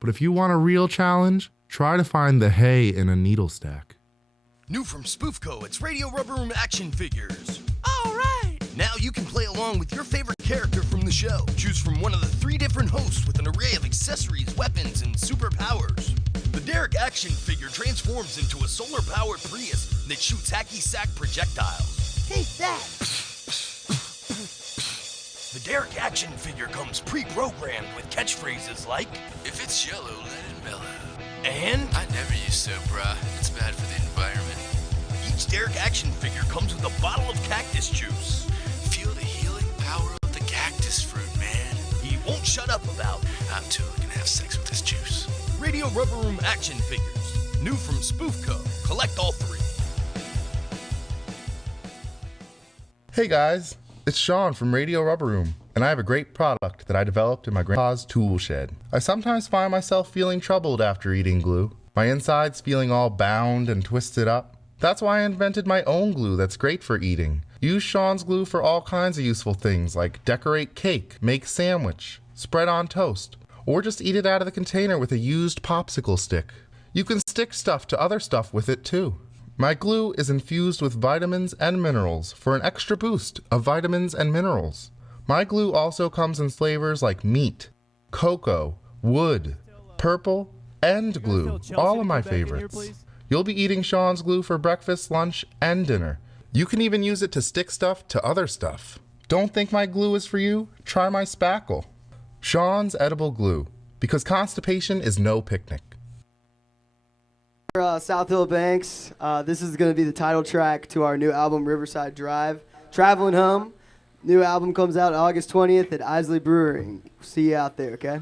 but if you want a real challenge, try to find the hay in a needle stack. New from Spoofco, it's Radio Rubber Room action figures. All right! Now you can play along with your favorite character from the show. Choose from one of the 3 different hosts with an array of accessories, weapons, and superpowers. The Derek action figure transforms into a solar-powered Prius that shoots hacky-sack projectiles. Take that! The Derek action figure comes pre-programmed with catchphrases like, "If it's yellow, let it mellow." and I never use soap, brah. It's bad for the environment. each Derek action figure comes with a bottle of cactus juice. Feel the healing power of the cactus fruit, man. He won't shut up about it. I'm totally gonna have sex with this juice. Radio Rubber Room action figures. New from Spoofco. Collect all 3. Hey guys, it's Sean from Radio Rubber Room, and I have a great product that I developed in my grandpa's tool shed. I sometimes find myself feeling troubled after eating glue, my insides feeling all bound and twisted up. That's why I invented my own glue that's great for eating. Use Sean's glue for all kinds of useful things like decorate cake, make sandwich, spread on toast, or just eat it out of the container with a used popsicle stick. You can stick stuff to other stuff with it too. My glue is infused with vitamins and minerals for an extra boost of vitamins and minerals. My glue also comes in flavors like meat, cocoa, wood, purple, and glue, all of my favorites. You'll be eating Sean's glue for breakfast, lunch, and dinner. You can even use it to stick stuff to other stuff. Don't think my glue is for you? Try my spackle. Sean's edible glue, because constipation is no picnic. South Hill Banks. This is going to be the title track to our new album, Riverside Drive. Traveling Home. New album comes out August 20th at Isley Brewery. See you out there, okay?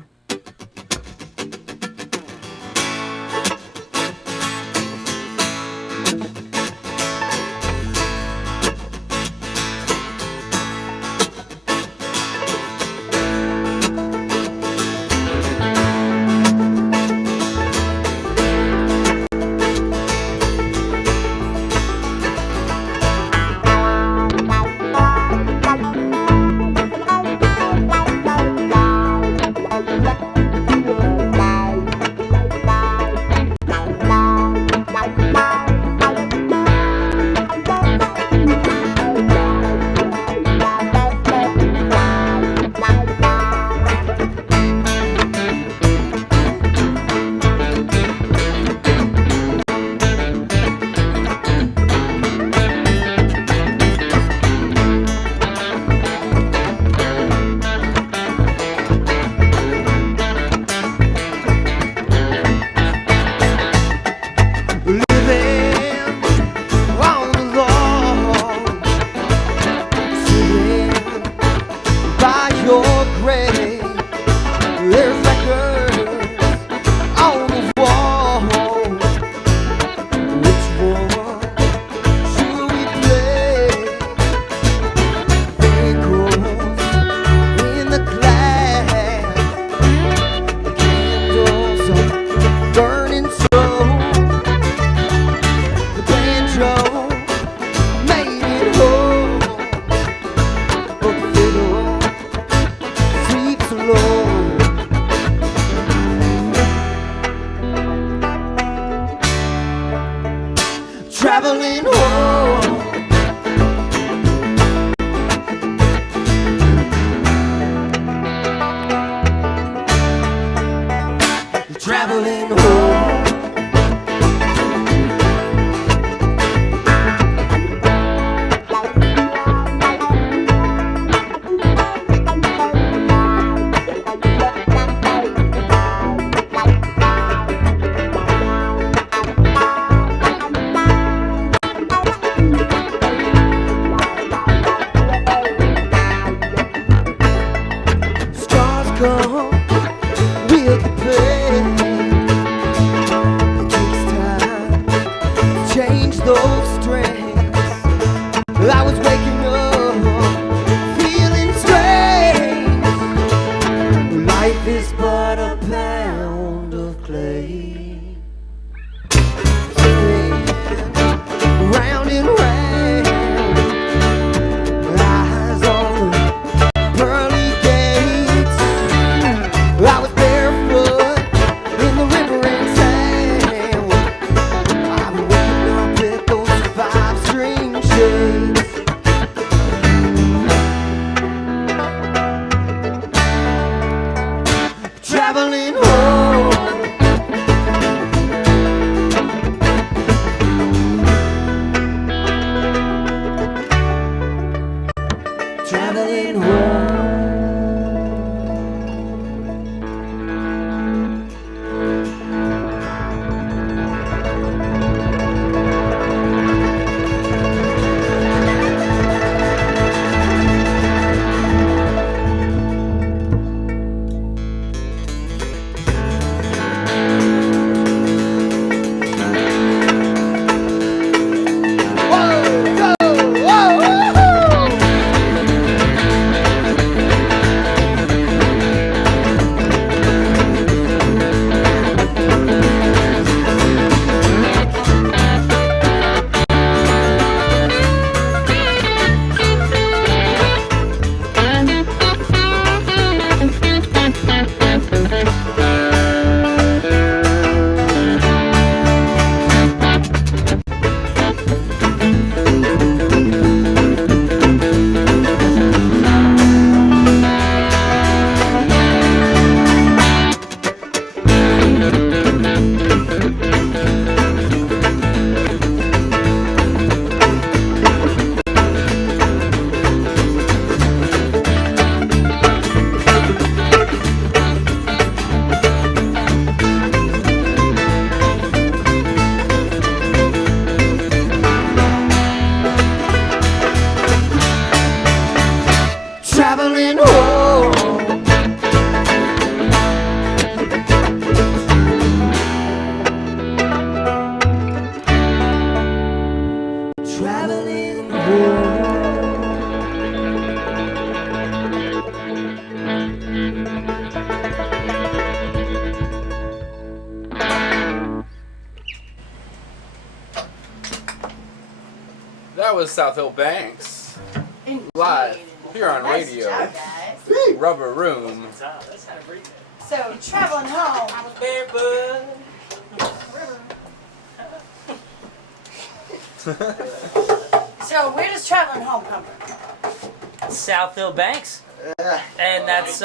traveling home. Traveling home. That was South Hill Banks live here on Nice radio. job, guys. Rubber Room. So, traveling home. So, where does traveling home come from? South Hill Banks. And that's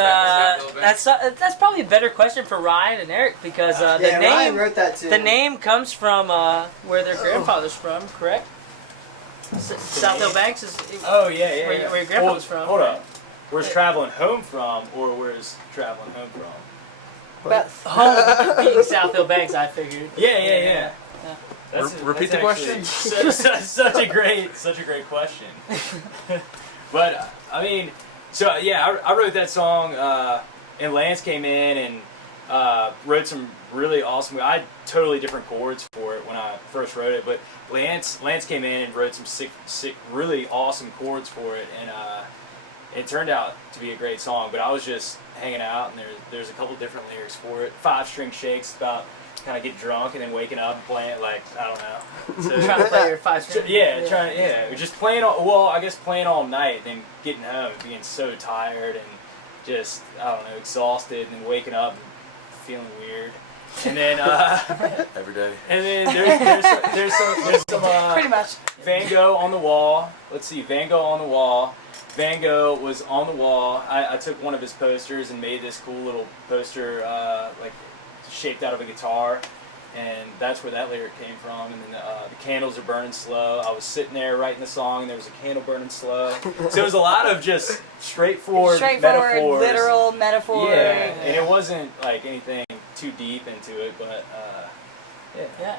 probably a better question for Ryan and Eric because the name Ryan wrote that too. The name comes from where their grandfather's from, correct? South Hill Banks is where your grandfather's from. Hold up. Where's traveling home from, or where's traveling home from? But home being South Hill Banks, I figured. Yeah. Repeat the question. Such a great question. But I mean, so yeah, I wrote that song, and Lance came in and wrote some really awesome. I had totally different chords for it when I first wrote it, but Lance came in and wrote some sick, really awesome chords for it, and it turned out to be a great song. But I was just hanging out, and there's a couple different lyrics for it. 5-string shakes about kind of get drunk and then waking up and playing it like I don't know. So, trying to play your 5-string. Just playing all night, then getting home and being so tired and just I don't know, exhausted, and then waking up and feeling weird. And then every day. And then there's some pretty much Van Gogh on the wall. Let's see, Van Gogh on the wall. Van Gogh was on the wall. I took one of his posters and made this cool little poster like shaped out of a guitar, and that's where that lyric came from. And then the candles are burning slow. I was sitting there writing the song, and there was a candle burning slow. So it was a lot of just straightforward metaphors. Literal metaphor. Yeah, and it wasn't like anything too deep into it, but yeah.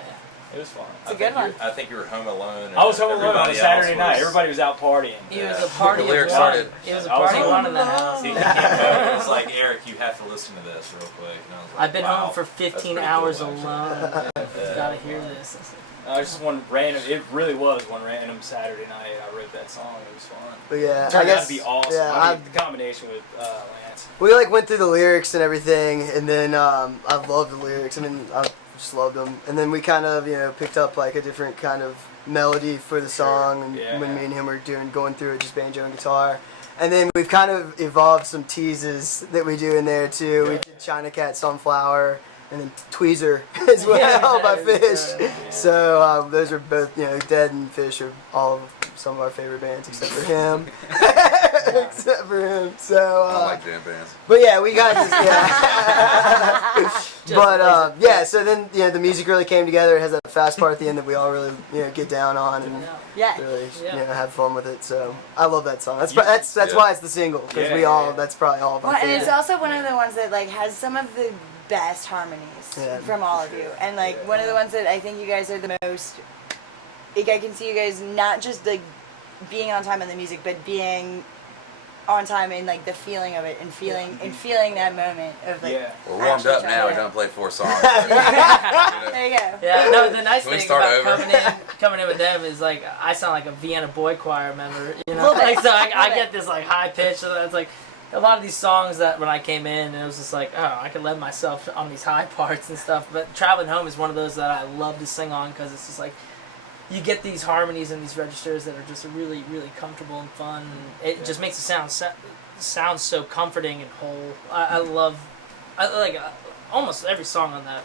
It was fun. It's a good one. I think you were home alone. I was home alone on a Saturday night. Everybody was out partying. It was a party. The lyrics started. It was a party one in the house. It was like, Eric, you have to listen to this real quick. And I was like, I've been wow, home for 15 hours cool, alone. Gotta hear this. Just one random. It really was one random Saturday night. I wrote that song. It was fun. But yeah, it turned I out guess to be awesome. Yeah, I mean, the combination with Lance. We like went through the lyrics and everything, and then I loved the lyrics. I mean, I just loved them. And then we kind of picked up like a different kind of melody for the song, and when me and him were going through it, just banjo and guitar. And then we've kind of evolved some teases that we do in there too. We did China Cat, Sunflower, and then Tweezer as well by Phish. So those are both, Dead and Phish are all some of our favorite bands except for him. So I like jam bands. But yeah, we got this. So then the music really came together. It has that fast part at the end that we all really get down on and really have fun with it. So I love that song. That's why it's the single, because that's probably all of our And favorite. it's also one of the ones that like has some of the best harmonies from all of you, and like one of the ones that I think you guys are the most. Like, I can see you guys not just like being on time in the music, but being on time in like the feeling of it and feeling that moment of like. We're warmed up now. We're gonna play 4 songs. There you go. Yeah, no, the nice Can we thing start about over? coming in with them is like I sound like a Vienna Boy Choir member, Little bit. Like so I get this like high pitch, so that's like a lot of these songs that when I came in, it was just like, oh, I could let myself on these high parts and stuff. But Traveling Home is one of those that I love to sing on because it's just like you get these harmonies and these registers that are just really, really comfortable and fun. And it just makes it sound so comforting and whole. I like almost every song on that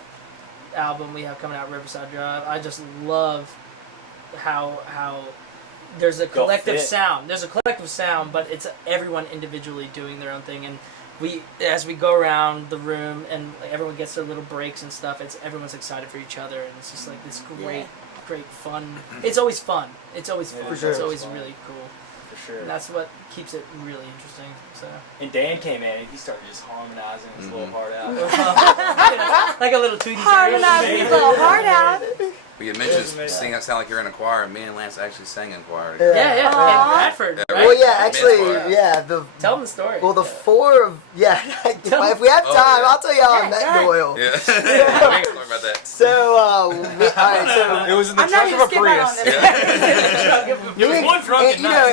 album we have coming out, Riverside Drive. I just love how there's a collective sound. There's a collective sound, but it's everyone individually doing their own thing. And as we go around the room and everyone gets their little breaks and stuff, everyone's excited for each other, and it's just like this great fun. It's always fun. It's always fun. For sure. It's always really cool. For sure. And that's what keeps it really interesting. So. And Dan came in and he started just harmonizing his little heart out. Like a little Tweety. Harmonizing his little heart out. You mentioned sound like you're in a choir, and me and Lance actually sang in choir. Yeah, in Bradford. Yeah, Right? Well, yeah, actually, yeah. Tell them the story. Well, the four of if we have time, I'll tell you how I met Doyle. Yeah. Talk about that. So, all right, so it was in the trunk of a Prius.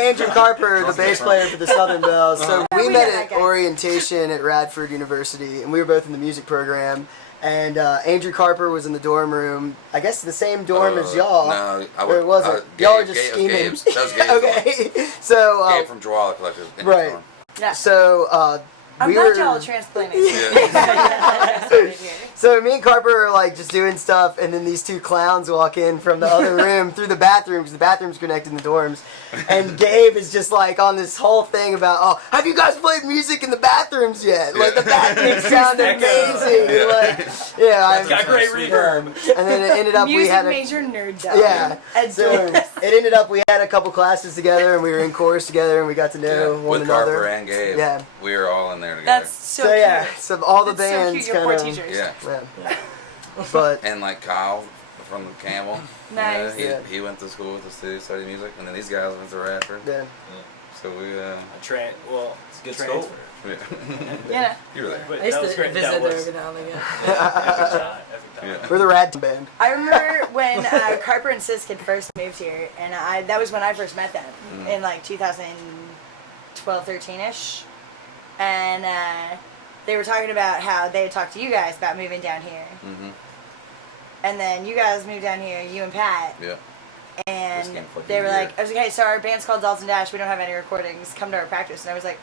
Andrew Carper, the bass player for the Southern Bells. So we met at orientation at Radford University, and we were both in the music program. And Andrew Carper was in the dorm room. I guess the same dorm as y'all. No, or it wasn't. Y'all were just scheming. That was Gabe's okay. So Gabe from Drawala Collective. Right. Yeah. So I'm glad y'all are transplanting. So me and Carper are like just doing stuff, and then these two clowns walk in from the other room through the bathroom, because the bathroom's connected in the dorms. And Gabe is just like on this whole thing about, oh, have you guys played music in the bathrooms yet? Like the bathrooms sound amazing. I've got great reverb. And then it ended up we had major nerd dog. Yeah. So it ended up we had a couple classes together, and we were in chorus together, and we got to know one with another. Carper and Gabe. Yeah. We were all in there together. That's so cute. Yeah, so all the That's bands so cute. Your poor kind of. teachers. Yeah. But and like Kyle from Campbell. Nice. He went to school with us too, studied music, and then these guys went to Radford. Yeah. So we it's good school. Yeah. You were there. I used to visit there every now and again. We're the Rad Band. I remember when Carper and Sisk had first moved here, and that was when I first met them in like 2012, 13-ish. And they were talking about how they had talked to you guys about moving down here. Mm-hmm. And then you guys moved down here, you and Pat. Yeah. And they were like, I was like, hey, so our band's called Dalton Dash. We don't have any recordings. Come to our practice. And I was like,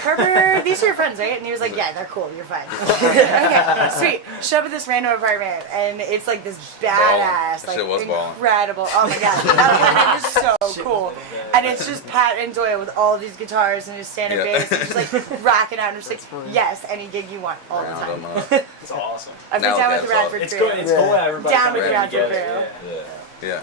Carper, these are your friends, right? And he was like, yeah, they're cool. You're fine. Okay, sweet. Show up at this random apartment, and it's like this badass, like incredible. Oh my god, that is so cool. And it's just Pat and Doyle with all of these guitars and his standard bass, and just like rocking out. And just like, yes, any gig you want, all the time. It's awesome. I've been down with the Radford crew. It's cool how everybody down with the Radford crew. Yeah.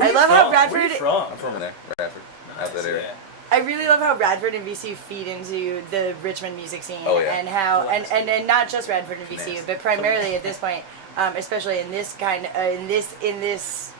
I love how Radford. Where are you from? I'm from there, Radford, out that area. I really love how Radford and VCU feed into the Richmond music scene, and how and not just Radford and VCU, but primarily at this point, especially in this in this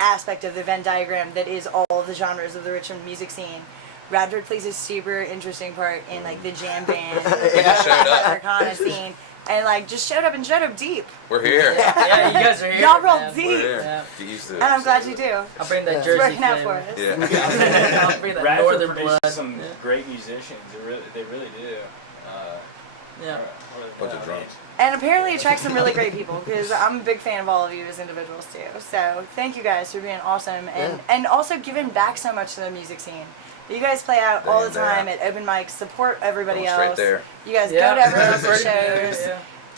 aspect of the Venn diagram that is all of the genres of the Richmond music scene. Radford plays a super interesting part in like the jam band, Americana scene. And like just showed up deep. We're here. Yeah, you guys are here. Y'all roll man. deep. Yeah. Get used to it. And I'm glad you do. I'll bring that It's Jersey working out flavor. for us. Yeah. I'll bring that Radford northern blood. produces some great musicians. They really do. Yeah. Bunch of drums. And apparently attracts some really great people, because I'm a big fan of all of you as individuals too. So thank you guys for being awesome and also giving back so much to the music scene. You guys play out all the time at open mics, support everybody else. Straight there. You guys go to everyone else's shows.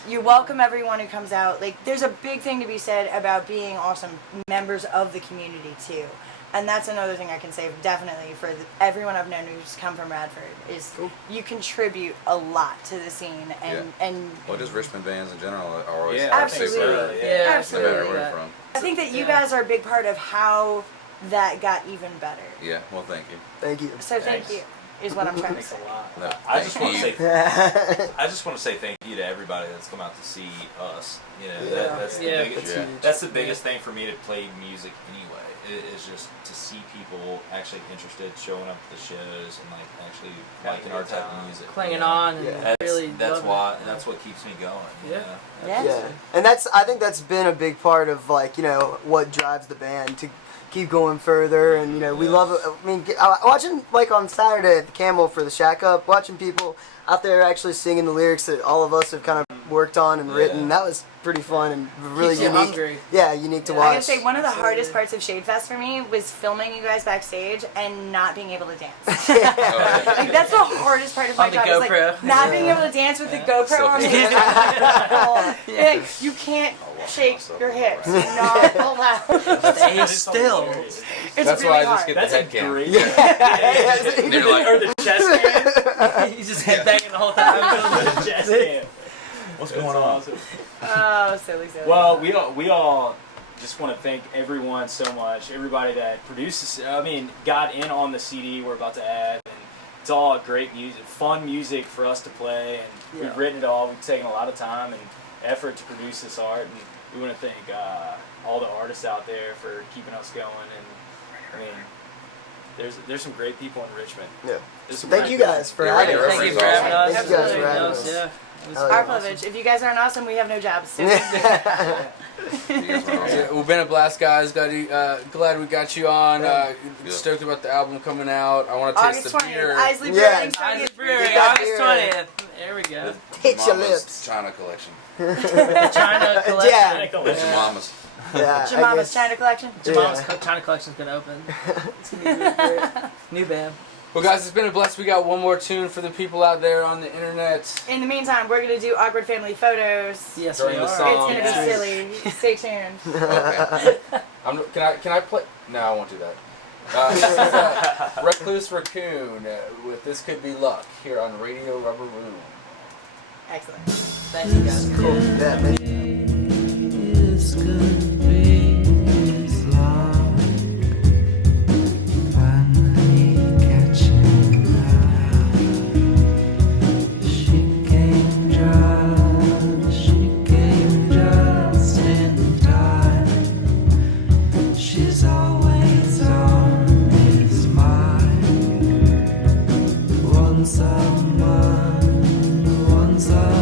You welcome everyone who comes out. Like, there's a big thing to be said about being awesome members of the community too. And that's another thing I can say definitely for everyone I've known who's come from Radford is you contribute a lot to the scene and well, just Richmond bands in general are always absolutely. No matter where you're from. I think that you guys are a big part of how that got even better. Yeah, well, thank you. Thank you. So thank you is what I'm trying to say. No, I just want to say thank you to everybody that's come out to see us. You know, that's the biggest thing for me to play music anyway. Is just to see people actually interested, showing up at the shows, and like actually liking our type of music, clinging on, and that's what keeps me going. Yeah. And I think that's been a big part of like, you know, what drives the band to keep going further. And, you know, we love it. I mean, watching like on Saturday at the Camel for the Shack Up, watching people out there actually singing the lyrics that all of us have kind of worked on and written, that was pretty fun and really Keeps you unique. hungry. Yeah, unique to watch. I gotta say, one of the hardest parts of Shade Fest for me was filming you guys backstage and not being able to dance. Like, that's the hardest part of my job. Is like not being able to dance with the GoPro on the like, you can't shake your hips. Not allowed. Stay still. It's That's really why I just hard. get the head cam. Or the chest cam. He's just headbanging the whole time. The chest cam. What's going on? Awesome. Oh, silly. Well, we all just want to thank everyone so much. Everybody that produces, got in on the CD we're about to add. And it's all great music, fun music for us to play. And we've written it all. We've taken a lot of time and effort to produce this art. And we want to thank all the artists out there for keeping us going. And I mean, there's some great people in Richmond. Yeah. Thank you guys for having us. Thank you for having us. Thank you guys for having us. Yeah. Our privilege. If you guys aren't awesome, we have no jobs. Well, been a blast, guys. Glad we got you on. Stoked about the album coming out. I want to taste August the 20th, beer. Isley Brewing. Isley Brewing, August 20th. There we go. Hit your lips. China collection. China collection. Yeah. Jamamas. Yeah, Jamamas China collection. Jamamas China collection's gonna open. It's gonna be really great. New band. Well, guys, it's been a blast. We got one more tune for the people out there on the internet. In the meantime, we're going to do awkward family photos. Yes, During we the are. song. It's going to be silly. Stay tuned. Okay. Can I play? No, I won't do that. This is Recluse Raccoon with This Could Be Luck here on Radio Rubber Room. Excellent. Thank you, guys. Cool. Yeah, man. Once a